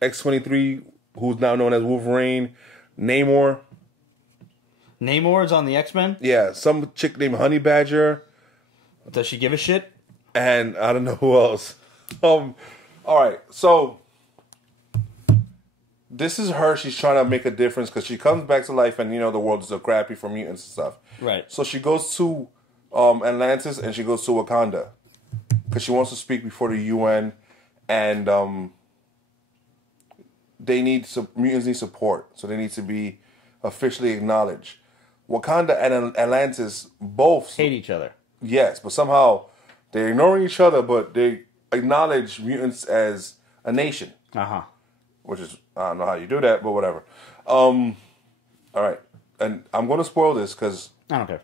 X-23, who's now known as Wolverine, Namor. Namor's on the X-Men? Yeah, some chick named Honey Badger. Does she give a shit? And I don't know who else. All right, so this is her. She's trying to make a difference because she comes back to life, and the world is so crappy for mutants and stuff. Right. So she goes to Atlantis, and she goes to Wakanda because she wants to speak before the UN, and mutants need support, so they need to be officially acknowledged. Wakanda and Atlantis both Hate each other. Yes, but somehow they're ignoring each other, but they acknowledge mutants as a nation. Uh-huh. Which is, I don't know how you do that, but whatever. All right. And I'm going to spoil this because... I don't care.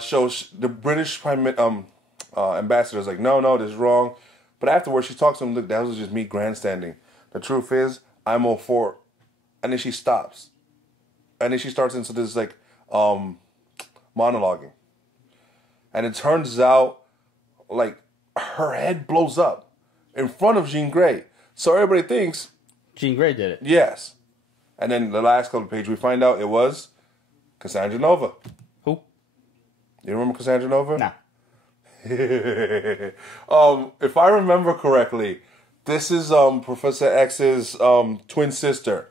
shows the British ambassador is like, no, this is wrong. But afterwards, she talks to him, look, that was just me grandstanding. The truth is, I'm all for it. And then she stops. And then she starts into this, monologuing. And it turns out, her head blows up in front of Jean Grey. So everybody thinks... Jean Grey did it. Yes. And then the last couple of pages, we find out it was Cassandra Nova. Who? You remember Cassandra Nova? Nah. If I remember correctly, this is Professor X's twin sister,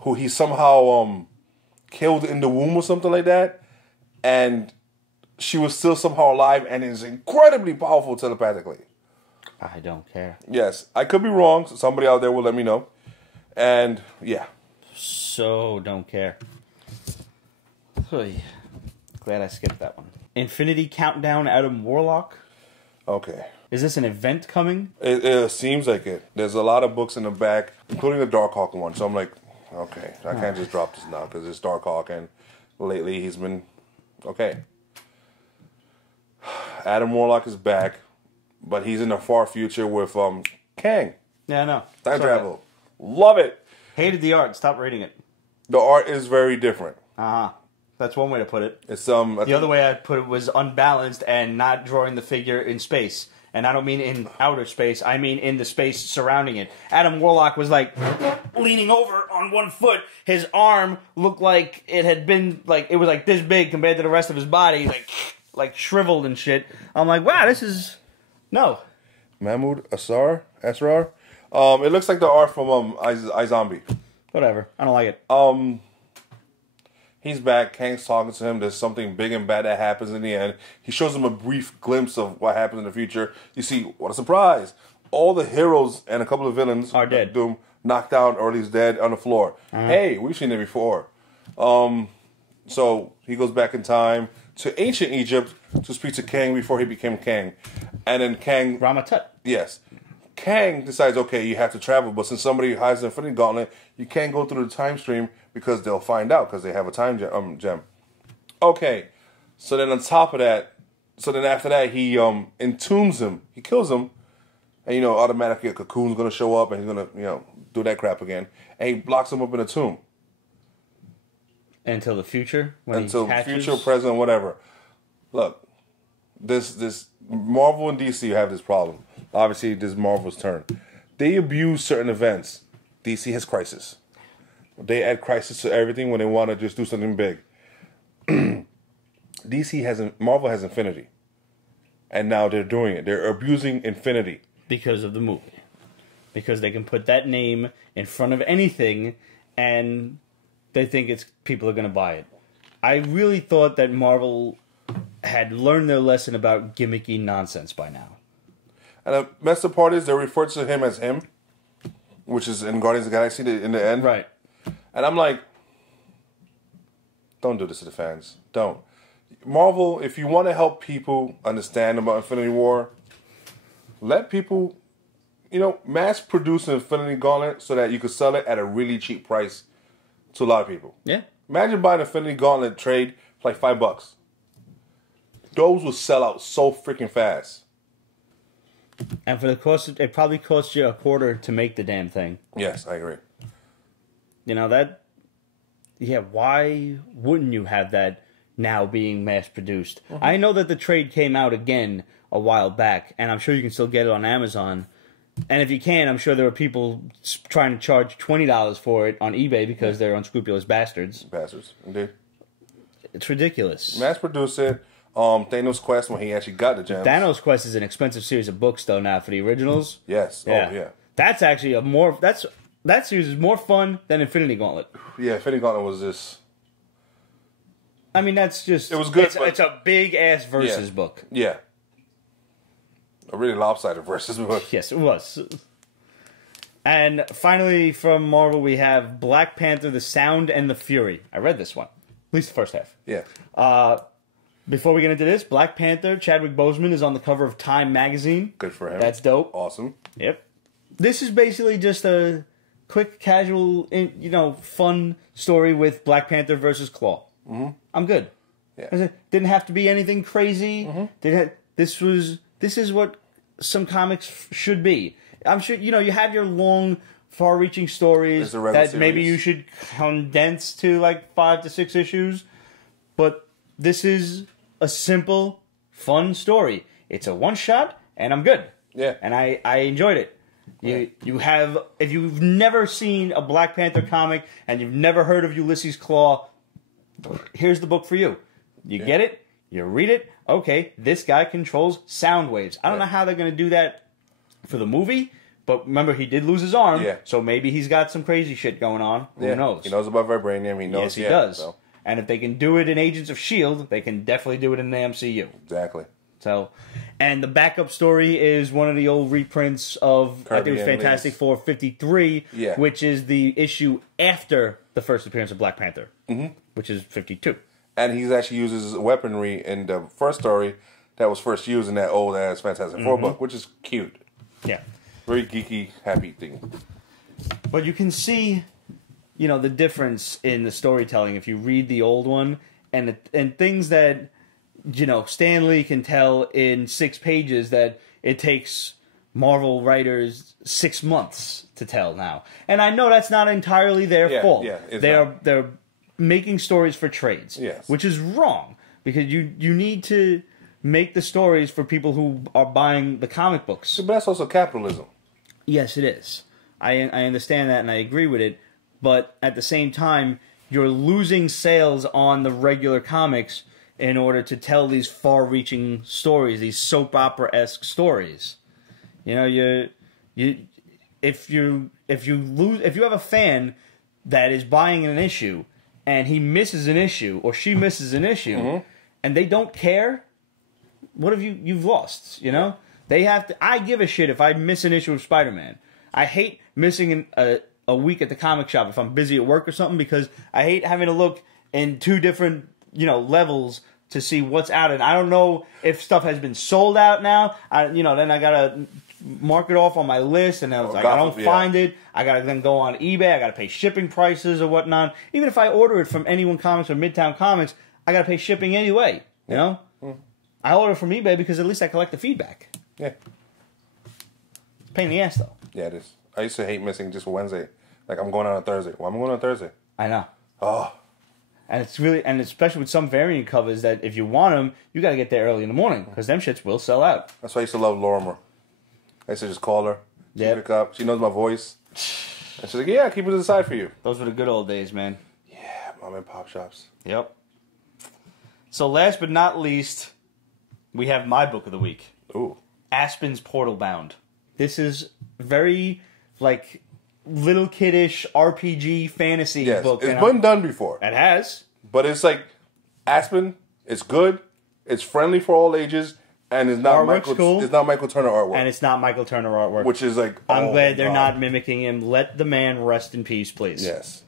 who he somehow killed in the womb or something like that. And she was still somehow alive and is incredibly powerful telepathically. I don't care. Yes, I could be wrong. So somebody out there will let me know. And yeah. So don't care. Oy. Glad I skipped that one. Infinity Countdown Adam Warlock. Okay. Is this an event coming? It seems like it. There's a lot of books in the back, including the Darkhawk one. So I'm like, okay, I can't just drop this now because it's Darkhawk, and lately he's been okay. Adam Warlock is back, but he's in the far future with Kang. Yeah, I know. Time travel. Love it. Hated the art. Stop reading it. The art is very different. Uh-huh. That's one way to put it. It's The other way I'd put it was unbalanced and not drawing the figure in space. And I don't mean in outer space. I mean in the space surrounding it. Adam Warlock was leaning over on one foot. His arm looked like it had been it was this big compared to the rest of his body, like shriveled and shit. I'm like, wow, this is no. Mahmoud Asrar. It looks like the art from iZombie. Whatever. I don't like it. He's back. Kang's talking to him. There's something big and bad that happens in the end. He shows him a brief glimpse of what happens in the future. You see, what a surprise. All the heroes and a couple of villains are dead. Doom knocked out or at least dead on the floor. Hey, we've seen it before. So he goes back in time to ancient Egypt to speak to Kang before he became Kang. And then Kang... Ramatut. Yes. Kang decides, okay, you have to travel, but since somebody hides the Infinity Gauntlet, you can't go through the time stream because they'll find out because they have a time gem. Okay, so then on top of that, after that, he entombs him. He kills him, and automatically a cocoon's gonna show up, and he's gonna do that crap again, and he blocks him up in a tomb Until the future? Until future, present, whatever. Look, this Marvel and DC have this problem. Obviously, this is Marvel's turn. They abuse certain events. DC has Crisis. They add Crisis to everything when they want to just do something big. Marvel has Infinity. And now they're doing it. They're abusing Infinity. Because of the movie. Because they can put that name in front of anything and they think people are going to buy it. I really thought that Marvel had learned their lesson about gimmicky nonsense by now. And the messed up part is they refer to him as him, which is in Guardians of the Galaxy in the end. Right. And I'm like, don't do this to the fans. Don't. Marvel, if you want to help people understand about Infinity War, let people, mass produce an Infinity Gauntlet so that you could sell it at a really cheap price to a lot of people. Yeah. Imagine buying an Infinity Gauntlet trade for like $5. Those would sell out so freaking fast. And for the cost, it probably cost you $0.25 to make the damn thing. Yes, I agree. Why wouldn't you have that now being mass produced? Mm-hmm. I know that the trade came out again a while back, and I'm sure you can still get it on Amazon. And if you can, I'm sure there are people trying to charge $20 for it on eBay because they're unscrupulous bastards. Bastards, indeed. It's ridiculous. Mass produce it. Thanos Quest when he actually got the gems. Thanos Quest is an expensive series of books, though, now for the originals. Yes. Yeah. Oh, yeah. That's actually that series is more fun than Infinity Gauntlet. Yeah, Infinity Gauntlet was just... I mean, that's just... It was good, It's a big-ass versus book. Yeah. A really lopsided versus book. Yes, it was. And finally, from Marvel, we have Black Panther, The Sound and the Fury. I read this one. At least the first half. Yeah. Before we get into this, Black Panther, Chadwick Boseman is on the cover of Time magazine. Good for him. That's dope. Awesome. Yep. This is basically just a quick, casual, fun story with Black Panther versus Claw. Mm-hmm. I'm good. Yeah. It didn't have to be anything crazy. Mm-hmm. This is what some comics should be. I'm sure you have your long, far-reaching stories that maybe you should condense to like 5 to 6 issues, but this is a simple, fun story. It's a one-shot, and I'm good. Yeah. And I enjoyed it. You have, if you've never seen a Black Panther comic and you've never heard of Ulysses Claw, here's the book for you. You get it, you read it, okay, this guy controls sound waves. I don't know how they're going to do that for the movie, but remember, he did lose his arm, so maybe he's got some crazy shit going on. Who knows? He knows about vibranium, he knows. Yes, he does. So. And if they can do it in Agents of S.H.I.E.L.D., they can definitely do it in the MCU. Exactly. So, and the backup story is one of the old reprints of, I think it was Fantastic Four 53, which is the issue after the first appearance of Black Panther, which is 52. And he actually uses weaponry in the first story that was first used in that old-ass Fantastic Four book, which is cute. Yeah. Very geeky, happy thing. But you can see, the difference in the storytelling if you read the old one and things that, Stan Lee can tell in 6 pages that it takes Marvel writers 6 months to tell now. And I know that's not entirely their fault. Yeah, they're making stories for trades, which is wrong because you need to make the stories for people who are buying the comic books. But that's also capitalism. Yes, it is. I understand that and I agree with it, but at the same time, you're losing sales on the regular comics in order to tell these far-reaching stories, these soap opera-esque stories. If you have a fan that is buying an issue and he misses an issue or she misses an issue and they don't care, what have you've lost, They have to. I give a shit if I miss an issue of Spider-Man. I hate missing a week at the comic shop if I'm busy at work or something because I hate having to look in 2 different levels to see what's out. And I don't know if stuff has been sold out now. Then I gotta mark it off on my list, and I was like, I don't find it. I gotta then go on eBay. I gotta pay shipping prices or whatnot. Even if I order it from Anyone Comics or Midtown Comics, I gotta pay shipping anyway. I order from eBay because at least I collect the feedback. Yeah. Pain in the ass, though. Yeah, it is. I used to hate missing just Wednesday. Like, I'm going out on Thursday. Why am I going on Thursday? I know. Oh. And it's really, and especially with some variant covers that if you want them, you got to get there early in the morning because them shits will sell out. That's why I used to love Lorimer. I used to just call her. She pick up. She knows my voice. And she's like, yeah, keep it to the side for you. Those were the good old days, man. Yeah, mom and pop shops. Yep. So last but not least, we have my book of the week. Ooh. Aspen's Portalbound. This is very, like, little kiddish RPG fantasy book. It's been done before. It has. But it's like, Aspen, it's good, it's friendly for all ages, and it's not cool. It's not Michael Turner artwork. And it's not Michael Turner artwork. Which is like, I'm glad they're not mimicking him. Let the man rest in peace, please. Yes.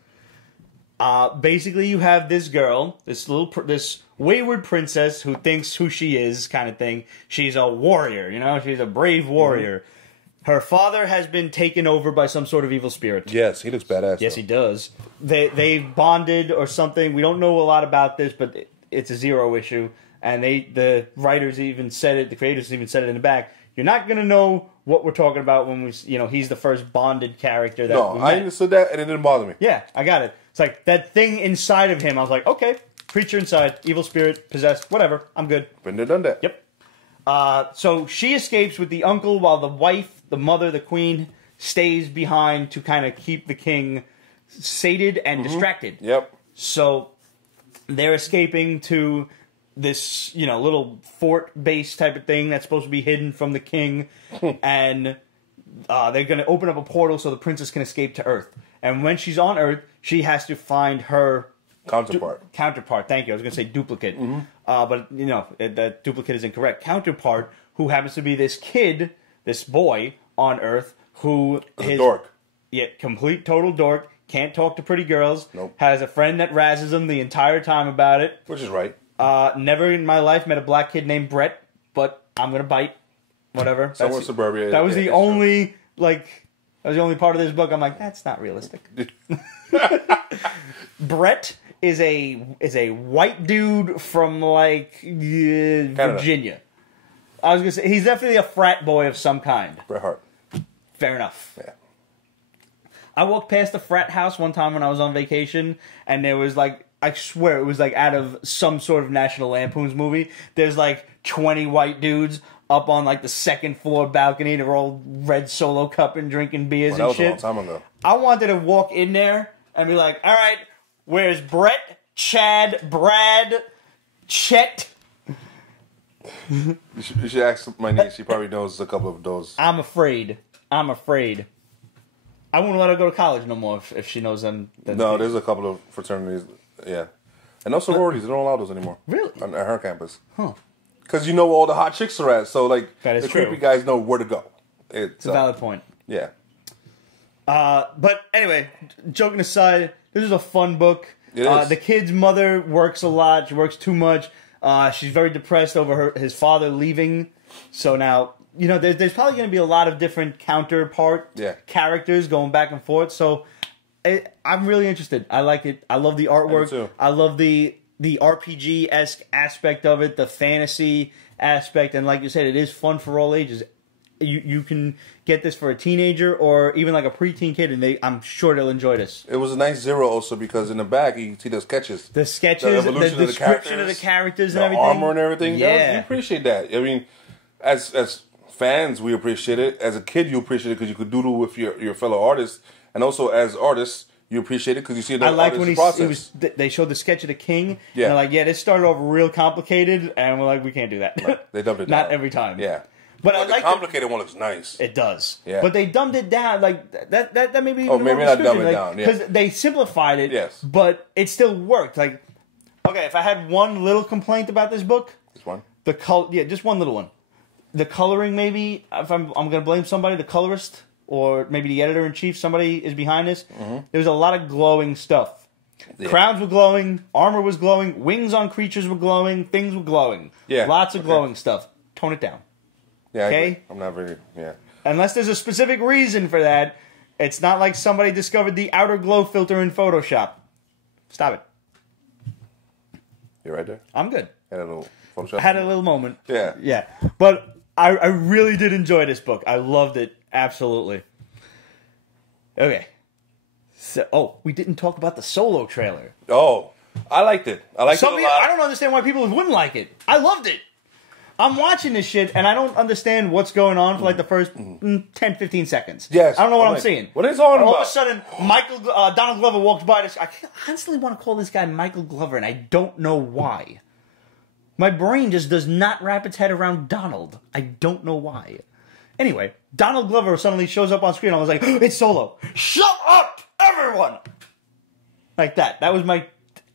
Basically, you have this girl, this wayward princess who thinks who she is, kind of thing. She's a warrior, you know. She's a brave warrior. Mm-hmm. Her father has been taken over by some sort of evil spirit. Yes, he looks badass. Yes, he does. They bonded or something. We don't know a lot about this, but it's a Zero issue, and the writers even said it. The creators even said it in the back. You're not gonna know what we're talking about when he's the first bonded character. I understood that, and it didn't bother me. Yeah, I got it. It's like that thing inside of him. I was like, okay, creature inside, evil spirit, possessed, whatever. I'm good. Been there, done that. Yep. So she escapes with the uncle while the wife, the mother, the queen, stays behind to kind of keep the king sated and distracted. Yep. So they're escaping to this, little fort-based type of thing that's supposed to be hidden from the king. And they're going to open up a portal so the princess can escape to Earth. And when she's on Earth, she has to find her counterpart. Thank you. I was going to say duplicate. But, that duplicate is incorrect. Counterpart, who happens to be this kid, this boy on Earth, who is a dork. Yeah, complete total dork. Can't talk to pretty girls. Nope. Has a friend that razzes him the entire time about it. Which is right. Never in my life met a black kid named Brett, but I'm going to bite. Whatever. Somewhere suburbia. That was the only, that was the only part of this book. I'm like, that's not realistic. Brett is a white dude from Virginia. I was gonna say he's definitely a frat boy of some kind. Bret Hart. Fair enough. Yeah. I walked past a frat house one time when I was on vacation, and there was I swear it was out of some sort of National Lampoon's movie. There's 20 white dudes up on the second floor balcony. They're all red Solo cup and drinking beers and shit. That was a long time ago. I wanted to walk in there and be like, all right, where's Brett, Chad, Brad, Chet? You should ask my niece. She probably knows a couple of those. I'm afraid. I won't let her go to college no more if she knows them. No, there's a couple of fraternities. Yeah. And no sororities. They don't allow those anymore. Really? At her campus. Huh. Because all the hot chicks are at. So, the creepy guys know where to go. It's a valid point. Yeah. But anyway, joking aside, this is a fun book. It is. The kid's mother works a lot. She works too much. She's very depressed over his father leaving. So now, there's probably going to be a lot of different counterpart characters going back and forth. So I'm really interested. I like it. I love the artwork. too. I love the RPG-esque aspect of it, the fantasy aspect. And like you said, it is fun for all ages. You can get this for a teenager or even a preteen kid, and I'm sure they'll enjoy this. It was a nice Zero also because in the back you see the sketches. The sketches, the description of the characters and everything. The armor and everything. Yeah. You appreciate that. I mean, as fans, we appreciate it. As a kid, you appreciate it because you could doodle with your fellow artists. And also as artists, you appreciate it because you see the process. They showed the sketch of the king. Yeah. And they're this started off real complicated, and we're we can't do that. Right. They dumbed it down. Not every time. Yeah. But the complicated one looks nice. It does. Yeah. But they dumbed it down. That may be maybe not dumb it down. Because they simplified it. Yes. But it still worked. Okay, if I had one little complaint about this book. Just one? Just one little one. The coloring, maybe. If I'm going to blame somebody, the colorist, or maybe the editor-in-chief, somebody is behind this. Mm-hmm. There was a lot of glowing stuff. Yeah. Crowns were glowing. Armor was glowing. Wings on creatures were glowing. Things were glowing. Yeah. Lots of glowing stuff. Tone it down. Yeah, okay? I'm not very, Unless there's a specific reason for that, it's not like somebody discovered the outer glow filter in Photoshop. Stop it. You right there? I'm good. Had a little Photoshop. Had a little moment. Yeah. Yeah. But I really did enjoy this book. I loved it. Absolutely. Okay. So, we didn't talk about the Solo trailer. Oh. I liked it. I liked it a lot. I don't understand why people wouldn't like it. I loved it. I'm watching this shit, and I don't understand what's going on for like the first 10, 15 seconds. Yes. I don't know what I'm seeing. What are you talking about? All of a sudden, Donald Glover walks by this. I constantly want to call this guy Michael Glover, and I don't know why. My brain just does not wrap its head around Donald. I don't know why. Anyway, Donald Glover suddenly shows up on screen, and I was like, it's Solo. Shut up, everyone! Like that. That was my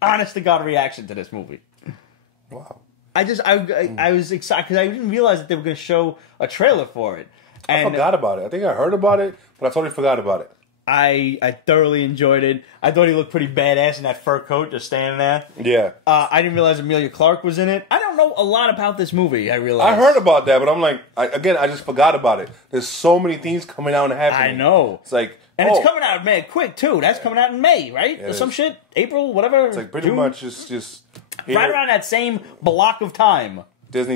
honest-to-God reaction to this movie. Wow. I was excited because I didn't realize that they were going to show a trailer for it. And I forgot about it. I think I heard about it, but I totally forgot about it. I thoroughly enjoyed it. I thought he looked pretty badass in that fur coat just standing there. Yeah. I didn't realize Emilia Clarke was in it. I don't know a lot about this movie, I realized. I heard about that, but I'm like, I just forgot about it. There's so many things coming out and happening. I know. It's like, and it's coming out mad quick, too. That's coming out in May, right? It or some shit? April, whatever? It's like pretty June? much just right around that same block of time. Disney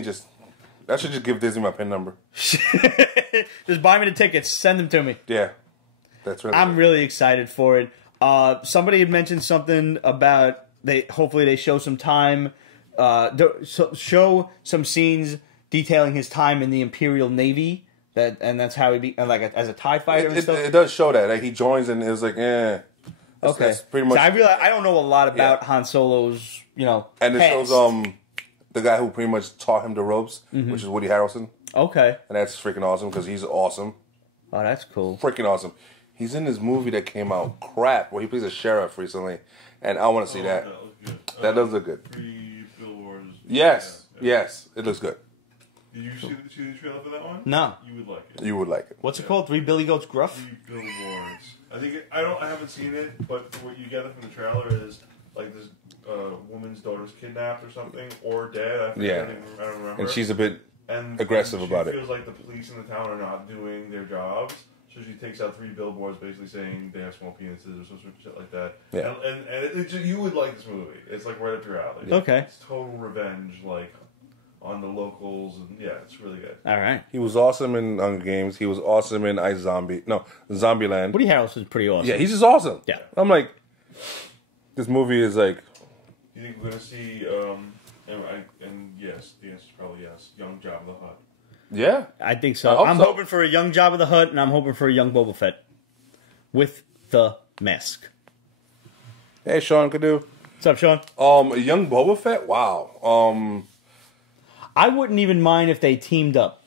I should just give Disney my PIN number. Just buy me the tickets. Send them to me. Yeah. That's really I'm really excited for it. Somebody had mentioned something about hopefully they show some time, show some scenes detailing his time in the Imperial Navy. That's how he as a TIE fighter and stuff. It does show that. Like he joins and it was like, okay. That's pretty much. So I don't know a lot about Han Solo's, and it past. shows the guy who pretty much taught him the ropes, which is Woody Harrelson. Okay. And that's freaking awesome because he's awesome. Oh, that's cool. Freaking awesome. He's in this movie that came out, Crap, where he plays a sheriff recently, and I want to see that. That does look good. 3 billboards. Yes, yes, it looks good. Did you see the trailer for that one? No. You would like it. You would like it. What's it called? 3 Billy Goats Gruff? 3 billboards. I haven't seen it, but what you gather from the trailer is like this woman's daughter's kidnapped or something, or dead. I don't remember. And she's a bit aggressive about it. She feels like the police in the town are not doing their jobs. So she takes out 3 billboards basically saying they have small penises or some shit like that. Yeah. And you would like this movie. It's like right up your alley. Okay. It's total revenge, like, on the locals. And yeah, it's really good. All right. He was awesome in Hunger Games. He was awesome in Zombieland. Woody Harrelson's pretty awesome. Yeah, he's just awesome. Yeah. I'm like, this movie is like... You think we're going to see, and yes, the answer is probably yes, young Jabba the Hutt. Yeah. I think so. I'm hoping for a young Jabba the Hutt, and I'm hoping for a young Boba Fett. With the mask. Hey, Sean Cadu. What's up, Sean? A young Boba Fett? Wow. I wouldn't even mind if they teamed up.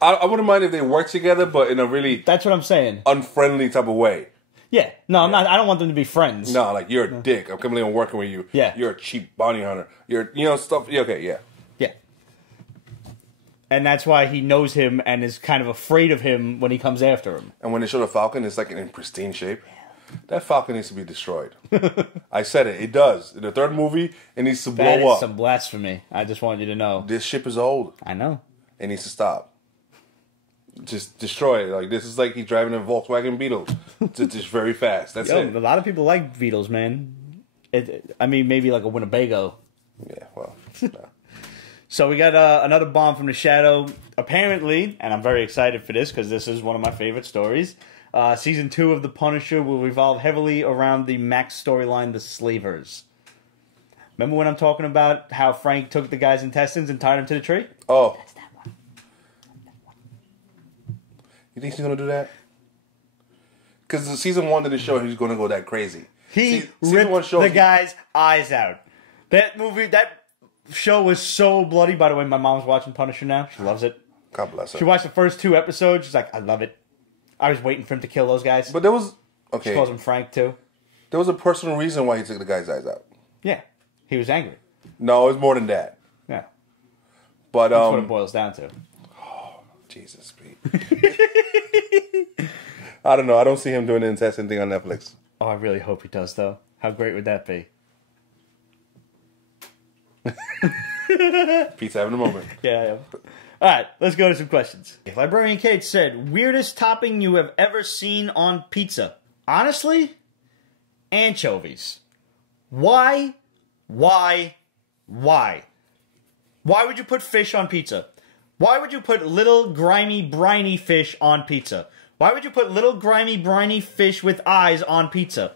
I wouldn't mind if they worked together, but in a really... That's what I'm saying. ...unfriendly type of way. Yeah. No, I'm not. I don't want them to be friends. No, like, you're a dick. I'm coming in and working with you. Yeah. You're a cheap bounty hunter. You're, stuff... Yeah, okay, yeah. Yeah. And that's why he knows him and is kind of afraid of him when he comes after him. And when they show the Falcon, it's like in pristine shape. That Falcon needs to be destroyed. I said it. It does. In the third movie, it needs to blow up. That is some blasphemy. I just want you to know. This ship is old. I know. It needs to stop. Just destroy it. Like, this is like he's driving a Volkswagen Beetle. Just very fast. That's it. A lot of people like Beetles, man. Maybe like a Winnebago. Yeah, well, no. So we got another bomb from the shadow. Apparently, and I'm very excited for this because this is one of my favorite stories, Season 2 of The Punisher will revolve heavily around the Max storyline, The Slavers. Remember when I'm talking about how Frank took the guy's intestines and tied them to the tree? Oh. That's that one. You think he's going to do that? Because Season 1 of the show, he's going to go that crazy. He ripped the guy's eyes out. That show was so bloody. By the way, my mom's watching Punisher now. She loves it. God bless her. She watched the first 2 episodes. She's like, I love it. I was waiting for him to kill those guys. But there was... Okay. She calls him Frank, too. There was a personal reason why he took the guy's eyes out. Yeah. He was angry. No, it's more than that. Yeah. But, that's what it boils down to. Oh, Jesus, Pete. I don't know. I don't see him doing the intestine thing on Netflix. Oh, I really hope he does, though. How great would that be? Pete's having a moment. Yeah. Alright, let's go to some questions. Librarian Kate said, weirdest topping you have ever seen on pizza? Honestly, anchovies. Why? Why would you put fish on pizza? Why would you put little grimy, briny fish on pizza? Why would you put little grimy, briny fish with eyes on pizza?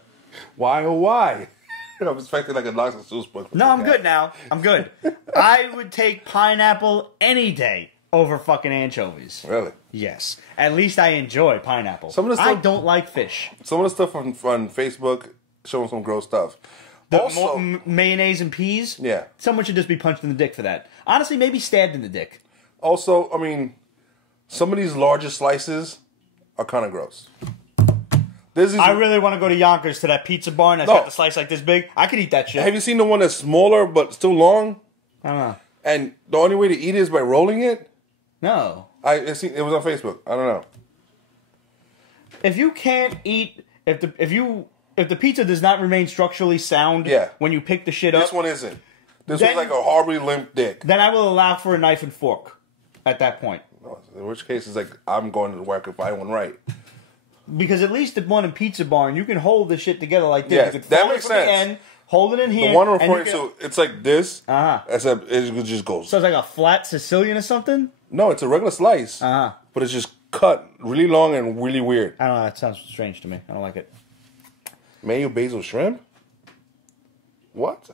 Why, oh why? I'm expecting like a Dr. Seuss book. No, I'm good now. I'm good. I would take pineapple any day over fucking anchovies. Really? Yes. At least I enjoy pineapple. Some of the I stuff- don't like fish. Some of the stuff on Facebook showing some gross stuff. The Also, mayonnaise and peas? Yeah. Someone should just be punched in the dick for that. Honestly, maybe stabbed in the dick. also, I mean, some of these larger slices are kind of gross. I really want to go to Yonkers to that pizza barn that's got the slice like this big. I could eat that shit. Have you seen the one that's smaller but still long? I don't know. And the only way to eat it is by rolling it? No. It was on Facebook. I don't know. If you can't eat, if the pizza does not remain structurally sound when you pick the shit up, This one isn't. This one's like a horribly limp dick. then I will allow for a knife and fork at that point. In which case, it's like, I'm going to work if I one right. Because at least the one in Pizza Barn, you can hold the shit together like this. Yeah, you can that fold it makes from the sense. end, hold it in here. The one I'm and you referring can- to, it's like this, Uh-huh. except it just goes. So it's like a flat Sicilian or something? No, it's a regular slice, Uh-huh. but it's just cut really long and really weird. I don't know, that sounds strange to me. I don't like it. Mayo basil shrimp? What?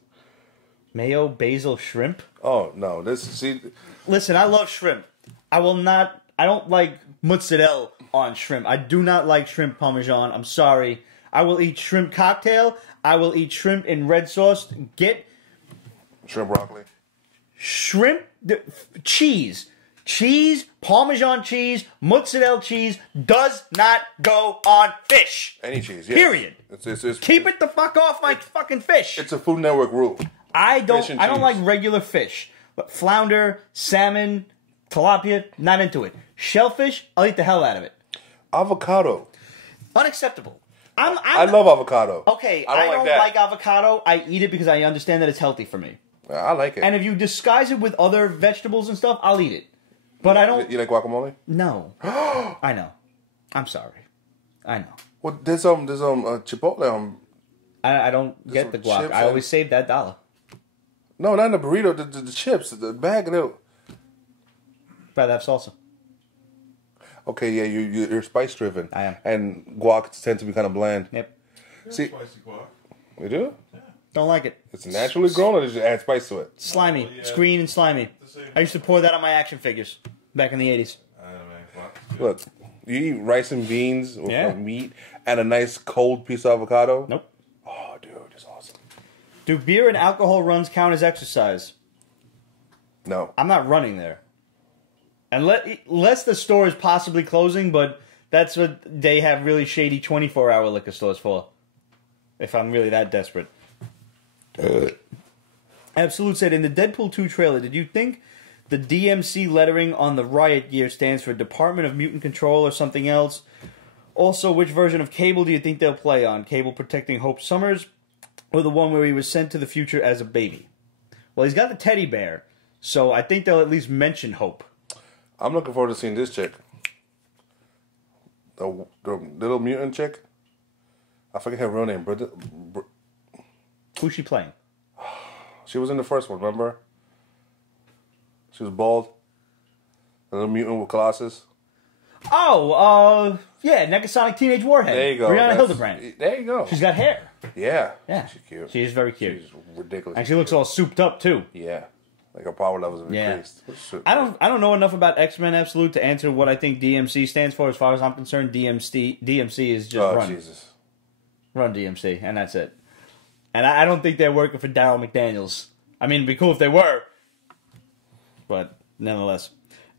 Mayo, basil, shrimp? Oh, no. See, Listen, I love shrimp. I don't like mozzarella on shrimp. I do not like shrimp parmesan. I'm sorry. I will eat shrimp cocktail. I will eat shrimp in red sauce. Get shrimp broccoli. shrimp cheese. Cheese, Parmesan cheese, mozzarella cheese does not go on fish. Any cheese, yes. Period. It's, Keep it the fuck off my fucking fish. It's a Food Network rule. I don't Fish and like cheese. regular fish. But flounder, salmon, tilapia, not into it. Shellfish, I'll eat the hell out of it. Avocado. Unacceptable. I love avocado. Okay, I don't like that. avocado. I eat it because I understand that it's healthy for me. I like it. And if you disguise it with other vegetables and stuff, I'll eat it. But I don't... You like guacamole? No. I know. I'm sorry. I know. Well, there's Chipotle. I don't get the guac. I always save that dollar. No, not in the burrito. The chips, the bag. Rather have salsa. Okay, yeah, you're spice driven. I am. And guac tends to be kind of bland. Yep. See, Spicy guac. we do? Don't like it. It's naturally grown, or did you add spice to it? Slimy. Well, yeah. It's green and slimy. I used to pour that on my action figures back in the 80s. Look, you eat rice and beans with Yeah. meat and a nice cold piece of avocado. Nope. Oh, dude, it's awesome. Do beer and alcohol runs count as exercise? No. I'm not running there. Unless the store is possibly closing, but that's what they have really shady 24-hour liquor stores for. If I'm really that desperate. Absolute said, in the Deadpool 2 trailer, did you think the DMC lettering on the riot gear stands for Department of Mutant Control or something else? Also, which version of Cable do you think they'll play on? Cable protecting Hope Summers or the one where he was sent to the future as a baby? Well, he's got the teddy bear, so I think they'll at least mention Hope. I'm looking forward to seeing this chick. The little mutant chick. I forget her real name. Who's she playing? She was in the first one, remember? She was bald. The little mutant with Colossus. Oh, yeah, Negasonic Teenage Warhead. There you go. Brianna Hildebrand. There you go. She's got hair. Yeah. Yeah. She's cute. She is very cute. She's ridiculous. And she looks all souped up, too. Yeah. Like her power levels have Yeah. increased. I don't know enough about X-Men Absolute to answer what I think DMC stands for. As far as I'm concerned, DMC is just run. Jesus. Run DMC, and that's it. And I don't think they're working for Daryl McDaniels. I mean, it'd be cool if they were. But, nonetheless.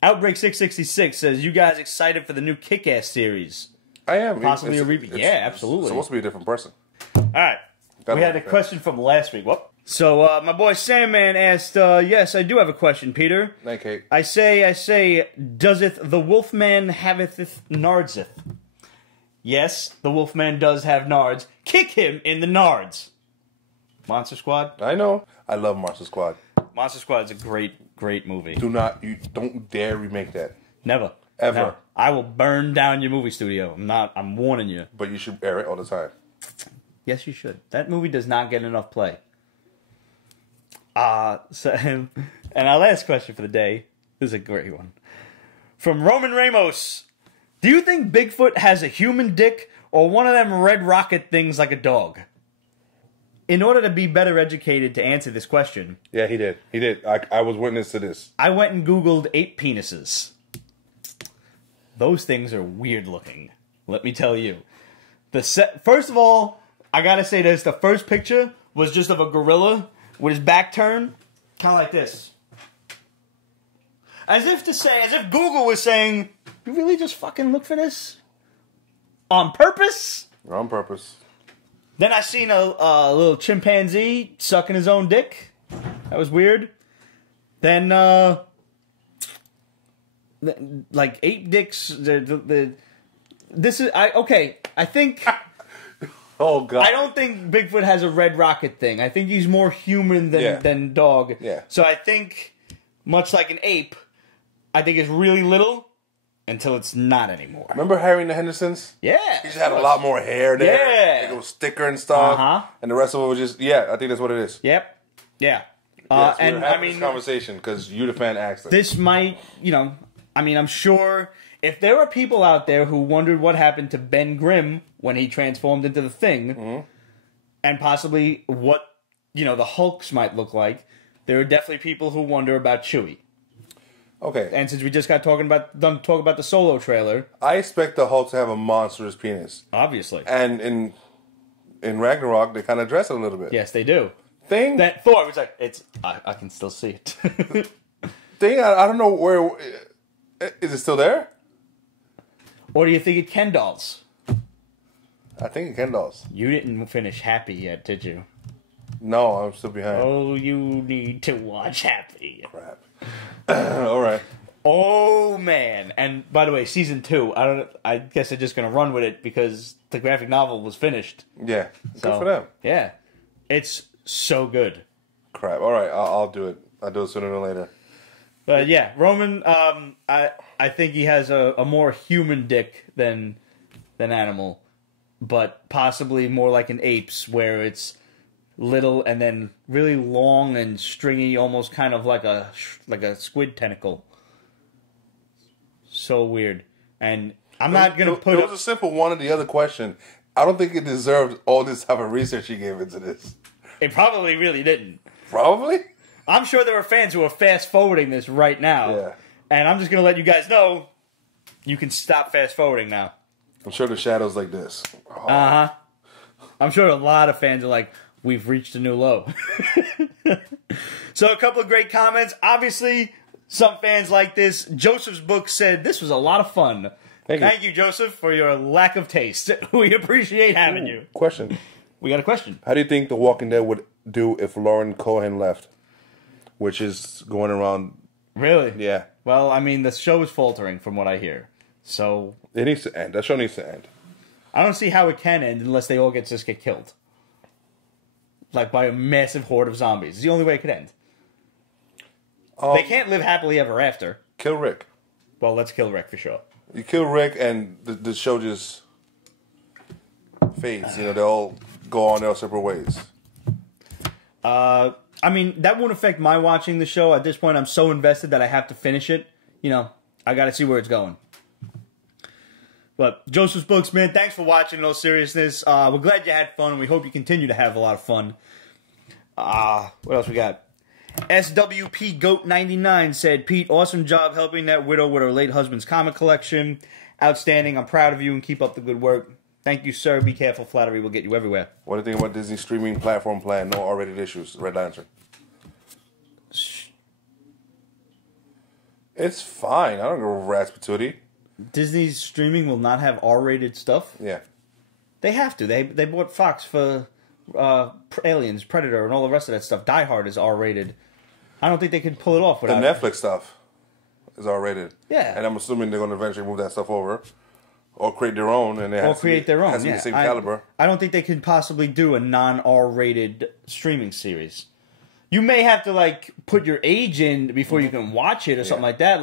Outbreak 666 says, you guys excited for the new Kick-Ass series? I am. Possibly a repeat. Yeah, absolutely. It's supposed to be a different person. Alright. We had a question from last week. Whoop. So, my boy Sandman asked, yes, I do have a question, Peter. Night cake. I say, doeseth the Wolfman haveth nardseth? Yes, the Wolfman does have nards. Kick him in the nards. Monster Squad? I know. I love Monster Squad. Monster Squad is a great, great movie. You don't dare remake that. Never. Ever. No. I will burn down your movie studio. I'm warning you. But you should air it all the time. Yes, you should. That movie does not get enough play. And our last question for the day, this is a great one. From Roman Ramos. Do you think Bigfoot has a human dick or one of them red rocket things like a dog? in order to be better educated to answer this question... Yeah, he did. He did. I was witness to this. I went and Googled ape penises. Those things are weird looking. Let me tell you. First of all, I gotta say this. The first picture was just of a gorilla with his back turned. Kind of like this. As if Google was saying, you really just fucking look for this? On purpose? On purpose. Then I seen a little chimpanzee sucking his own dick. That was weird. Then, like ape dicks. I think. Oh God! I don't think Bigfoot has a red rocket thing. I think he's more human than dog. Yeah. So I think, much like an ape, I think it's really little until it's not anymore. Remember Harry and the Hendersons? Yeah. He just had a lot more hair there. Yeah. It was thicker and stuff. Uh-huh. And the rest of it was just I think that's what it is. Yep. Yeah. Yes, and I mean, this conversation because you the fan asked us. This might, I'm sure if there are people out there who wondered what happened to Ben Grimm when he transformed into the Thing, and possibly what, the Hulks might look like, there are definitely people who wonder about Chewie. Okay. And since we just got done talking about the Solo trailer, I expect the Hulk to have a monstrous penis. Obviously. And in Ragnarok, they kind of dress it a little bit. Yes, they do. That Thor was like, I can still see it. I don't know where... Is it still there? Or do you think it Ken dolls? I think it Ken dolls. You didn't finish Happy yet, did you? No, I'm still behind. Oh, you need to watch Happy. Crap. All right. Oh man! And by the way, season 2. I guess they're just gonna run with it because the graphic novel was finished. Yeah, good for them. Yeah, it's so good. Crap. All right, I'll do it. I'll do it sooner than later. But yeah, Roman. I think he has a more human dick than animal, but possibly more like an ape's, where it's little and then really long and stringy, almost kind of like a squid tentacle. So weird. And I'm not gonna put. It was a simple one or the other question. I don't think it deserved all this type of research he gave into this. It probably really didn't. Probably. I'm sure there are fans who are fast forwarding this right now. Yeah. And I'm just gonna let you guys know, you can stop fast forwarding now. I'm sure the shadow's like this. Oh. I'm sure a lot of fans are like, we've reached a new low. So a couple of great comments. Obviously, some fans like this. Joseph's book said, this was a lot of fun. Thank you, Joseph, for your lack of taste. We appreciate having you. Question. We got a question. How do you think The Walking Dead would do if Lauren Cohan left? Which is going around. Really? Yeah. Well, I mean, the show is faltering from what I hear. So. It needs to end. That show needs to end. I don't see how it can end unless they all just get killed. Like by a massive horde of zombies. It's the only way it could end. They can't live happily ever after. Kill Rick. Well, let's kill Rick for sure. You kill Rick and the show just fades. They all go on their separate ways. I mean, that won't affect my watching the show. At this point, I'm so invested that I have to finish it. I got to see where it's going. But Joseph's books, man, thanks for watching in all seriousness. We're glad you had fun, and we hope you continue to have a lot of fun. What else we got? SWP Goat 99 said, Pete, awesome job helping that widow with her late husband's comic collection. Outstanding. I'm proud of you and keep up the good work. Thank you, sir. Be careful. Flattery will get you everywhere. What do you think about Disney's streaming platform plan? No R-rated issues. Red Lantern. It's fine. I don't go rat's patootie. Disney's streaming will not have R-rated stuff? Yeah. They have to. They bought Fox for Aliens, Predator, and all the rest of that stuff. Die Hard is R-rated. I don't think they could pull it off without the Netflix stuff is R-rated. Yeah. And I'm assuming they're going to eventually move that stuff over. Or create their own. And it has create their own. Has to be the same caliber. I don't think they could possibly do a non-R-rated streaming series. You may have to, put your age in before you can watch it or something like that.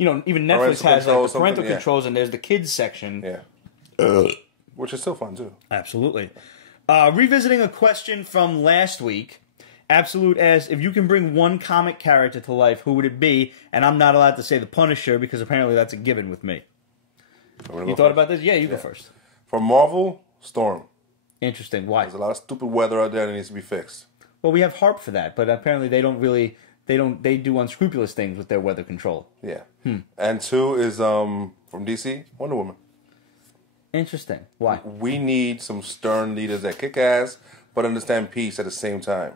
Even Netflix has, the parental controls, and there's the kids section. Yeah. Which is still fun, too. Absolutely. Revisiting a question from last week, Absolute asked, if you can bring one comic character to life, who would it be? And I'm not allowed to say the Punisher, because apparently that's a given with me. You thought about this? Yeah, you go first. For Marvel, Storm. Interesting. Why? There's a lot of stupid weather out there that needs to be fixed. Well, we have HARP for that, but apparently they don't really. They do unscrupulous things with their weather control. Yeah. And 2 is from DC, Wonder Woman. Interesting. Why? We need some stern leaders that kick ass but understand peace at the same time.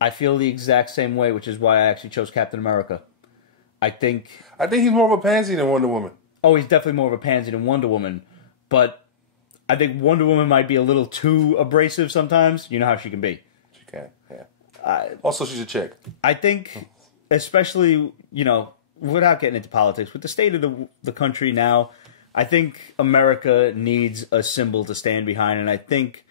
I feel the exact same way, which is why I actually chose Captain America. I think he's more of a pansy than Wonder Woman. Oh, he's definitely more of a pansy than Wonder Woman, but I think Wonder Woman might be a little too abrasive sometimes. You know how she can be. She can, yeah. Also, she's a chick. I think, especially, without getting into politics, with the state of the country now, I think America needs a symbol to stand behind, and I think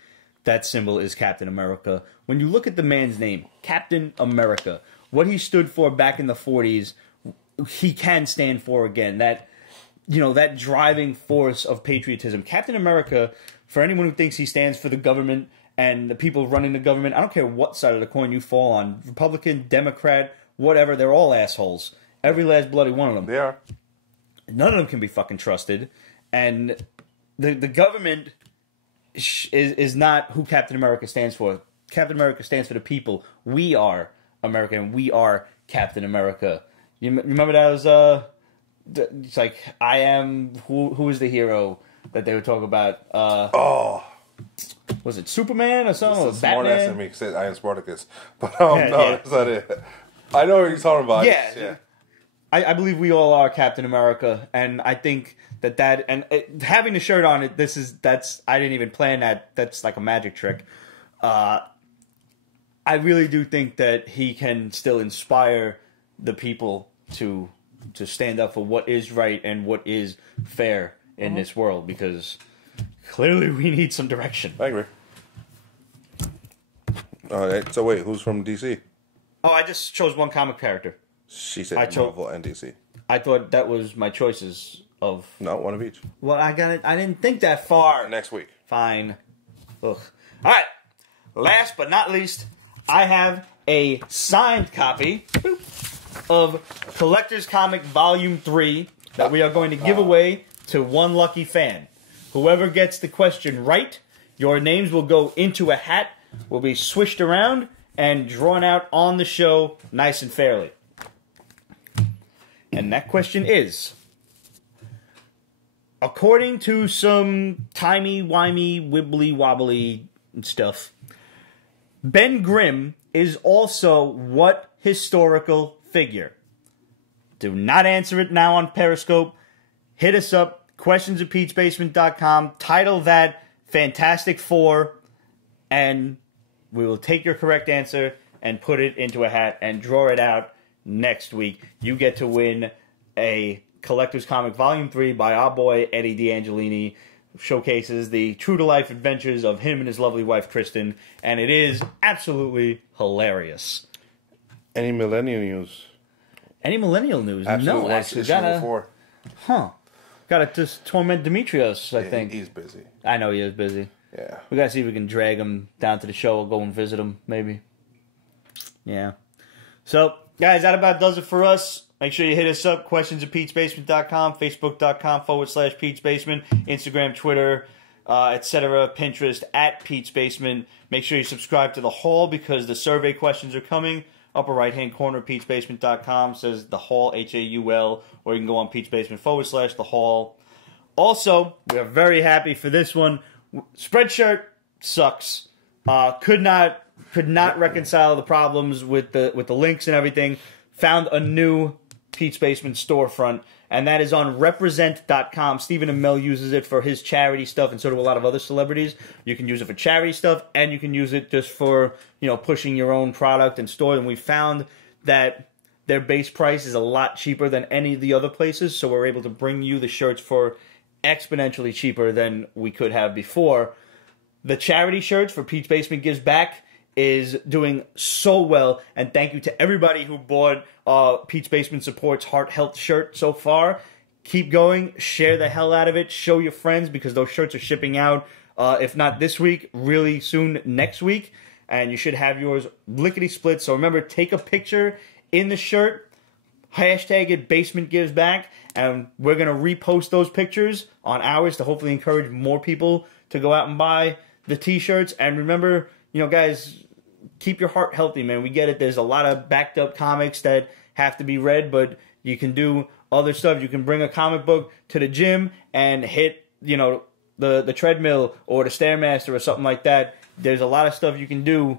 that symbol is Captain America. When you look at the man's name, Captain America, what he stood for back in the 40s, he can stand for again. That driving force of patriotism. Captain America, for anyone who thinks he stands for the government and the people running the government, I don't care what side of the coin you fall on, Republican, Democrat, whatever, they're all assholes. Every last bloody one of them. They are. None of them can be fucking trusted. And the government is not who Captain America stands for. Captain America stands for the people. We are America, and we are Captain America. You remember that was... it's like, I am... Who is the hero that they would talk about? Was it Superman or something? It's Batman? smart ass at me said I am Spartacus. But that's not it. I know what you're talking about. Yeah. I believe we all are Captain America, and I think having the shirt on it, I didn't even plan that. That's like a magic trick. I really do think that he can still inspire the people to stand up for what is right and what is fair in this world, because clearly we need some direction. I agree. All right, so wait, who's from DC? Oh, I just chose one comic character. She said Marvel and DC. I thought that was my choices of... No, one of each. Well, I didn't think that far. Next week. Fine. Ugh. All right. Last but not least, I have a signed copy of Collector's Comic Volume 3 that we are going to give away to one lucky fan. Whoever gets the question right, your names will go into a hat, will be swished around, and drawn out on the show nice and fairly. And that question is, according to some timey-wimey, wibbly-wobbly stuff, Ben Grimm is also what historical figure? Do not answer it now on Periscope. Hit us up, questions@Pete'sBasement.com. Title that Fantastic Four, and we will take your correct answer and put it into a hat and draw it out next week. You get to win a Collector's Comic Volume 3 by our boy Eddie D'Angelini. Showcases the true-to-life adventures of him and his lovely wife Kristen, and it is absolutely hilarious. Any millennial news? Any millennial news? Absolutely. No, actually. Gotta just torment Demetrios, I think. He's busy. I know he is busy. Yeah. We gotta see if we can drag him down to the show or go and visit him, maybe. Yeah. So, guys, that about does it for us. Make sure you hit us up, questions@Pete'sBasement.com, Facebook.com/Pete'sBasement, Instagram, Twitter, etc., Pinterest, @Pete'sBasement. Make sure you subscribe to The Hall because the survey questions are coming. Upper right-hand corner, Pete'sBasement.com says The Hall, HAUL, or you can go on Pete'sBasement / The Hall. Also, we are very happy for this one. Spreadshirt sucks. Could not reconcile the problems with the links and everything. Found a new Pete's Basement storefront, and that is on represent.com. Stephen Amell uses it for his charity stuff, and so do a lot of other celebrities. You can use it for charity stuff, and you can use it just for, pushing your own product and store. And we found that their base price is a lot cheaper than any of the other places, so we're able to bring you the shirts for exponentially cheaper than we could have before. The charity shirts for Pete's Basement Gives Back is doing so well, and thank you to everybody who bought Pete's Basement Supports Heart Health shirt so far. Keep going, share the hell out of it, show your friends, because those shirts are shipping out, if not this week, really soon next week, and you should have yours lickety-split. So remember, take a picture in the shirt, hashtag it BasementGivesBack, and we're going to repost those pictures on ours to hopefully encourage more people to go out and buy the t-shirts. And remember, you know, guys, keep your heart healthy, man. We get it. There's a lot of backed up comics that have to be read, but you can do other stuff. You can bring a comic book to the gym and hit, you know, the treadmill or the Stairmaster or something like that. There's a lot of stuff you can do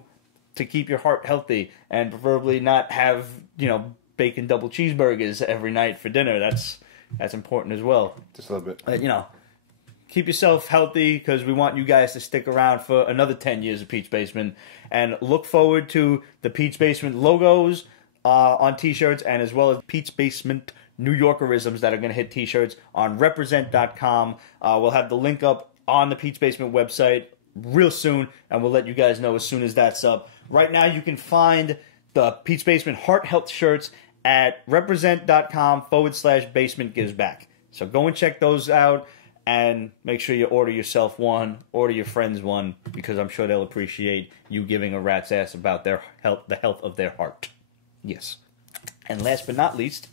to keep your heart healthy, and preferably not have, you know, bacon double cheeseburgers every night for dinner. That's important as well. Just a little bit. You know, keep yourself healthy, because we want you guys to stick around for another 10 years of Pete's Basement. And look forward to the Pete's Basement logos on t-shirts, and as well as Pete's Basement New Yorkerisms that are going to hit t-shirts on represent.com. We'll have the link up on the Pete's Basement website real soon, and we'll let you guys know as soon as that's up. Right now, you can find the Pete's Basement Heart Health shirts at represent.com/BasementGivesBack. So go and check those out, and make sure you order yourself one, order your friends one, because I'm sure they'll appreciate you giving a rat's ass about their health, the health of their heart. Yes. And last but not least,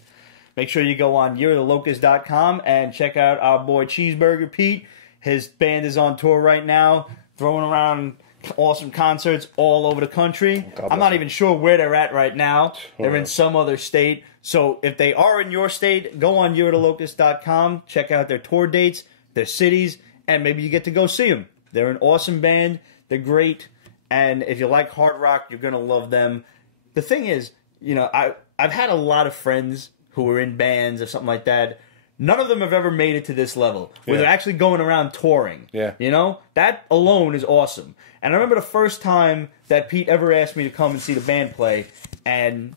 make sure you go on you'rethelocust.com and check out our boy Cheeseburger Pete. His band is on tour right now, throwing around awesome concerts all over the country. I'm not even sure where they're at right now. They're in some other state. So if they are in your state, go on you'rethelocust.com, check out their tour dates, their cities, and maybe you get to go see them. They're an awesome band. They're great. And if you like hard rock, you're going to love them. The thing is, you know, I've had a lot of friends who were in bands or something like that. None of them have ever made it to this level, where they're actually going around touring. Yeah. You know? That alone is awesome. And I remember the first time that Pete ever asked me to come and see the band play, and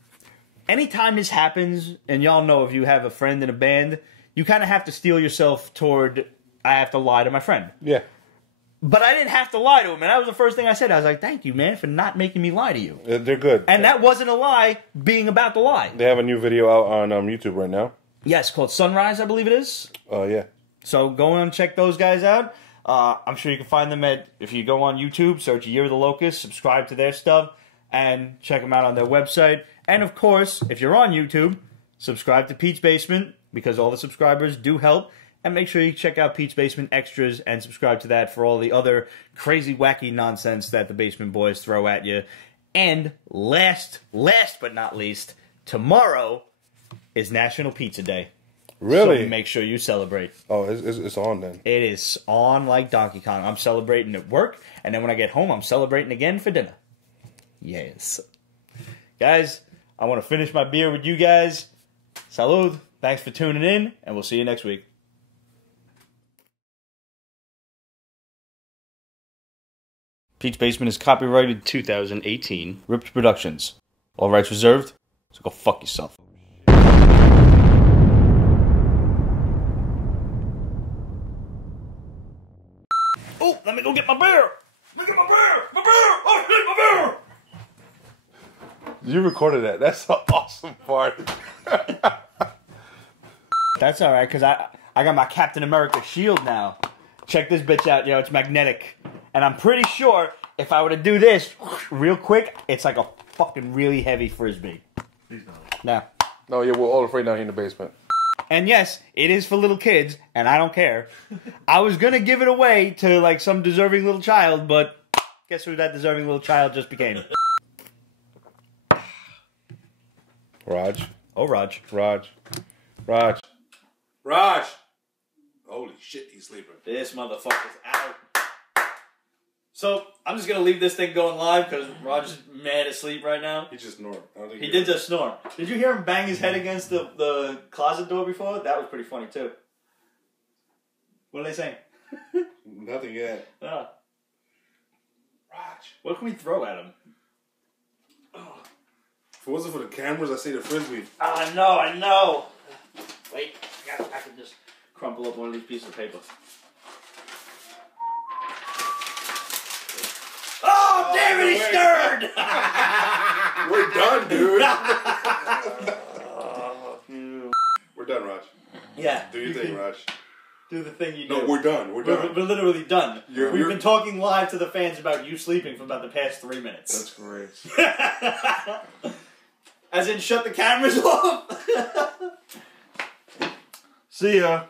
anytime this happens, and y'all know if you have a friend in a band, you kind of have to steel yourself toward, I have to lie to my friend. Yeah. But I didn't have to lie to him, and that was the first thing I said. I was like, thank you, man, for not making me lie to you. They're good. And that wasn't a lie, being about to lie. They have a new video out on YouTube right now. Yes, called Sunrise, I believe it is. Yeah. So go and check those guys out. I'm sure you can find them if you go on YouTube, search Year of the Locust, subscribe to their stuff, and check them out on their website. And of course, if you're on YouTube, subscribe to Pete's Basement, because all the subscribers do help. And make sure you check out Pete's Basement Extras and subscribe to that for all the other crazy, wacky nonsense that the Basement Boys throw at you. And last but not least, tomorrow is National Pizza Day. Really? So make sure you celebrate. Oh, it's on then. It is on like Donkey Kong. I'm celebrating at work, and then when I get home, I'm celebrating again for dinner. Yes. Guys, I want to finish my beer with you guys. Salud. Thanks for tuning in, and we'll see you next week. Pete's Basement is copyrighted 2018. Ripped Productions. All rights reserved, so go fuck yourself. Oh, let me go get my beer! Let me get my beer! My beer! Oh, shit, my beer! You recorded that. That's an awesome part. That's alright, because I got my Captain America shield now. Check this bitch out, yo. It's magnetic. And I'm pretty sure if I were to do this real quick, it's like a fucking really heavy frisbee. Please don't. Now. No, yeah, we're all afraid down here in the basement. And yes, it is for little kids, and I don't care. I was going to give it away to like some deserving little child, but guess who that deserving little child just became? Raj. Oh, Raj. Raj. Raj. Raj! Holy shit, he's sleeping. This motherfucker's out. So, I'm just going to leave this thing going live because Raj is mad asleep right now. He just snored. He did just snore. Did you hear him bang his head against the closet door before? That was pretty funny, too. What are they saying? Nothing yet. Raj. What can we throw at him? If it wasn't for the cameras, I'd say the frisbee. I know. Wait, I can just crumple up one of these pieces of paper. Oh, damn it, he stirred! We're done, dude. We're done, Raj. Yeah. Do your thing, Raj. Do the thing you do. No, we're done. We're done. We're literally done. We've You're- been talking live to the fans about you sleeping for about the past 3 minutes. That's great. As in, shut the cameras off? See ya.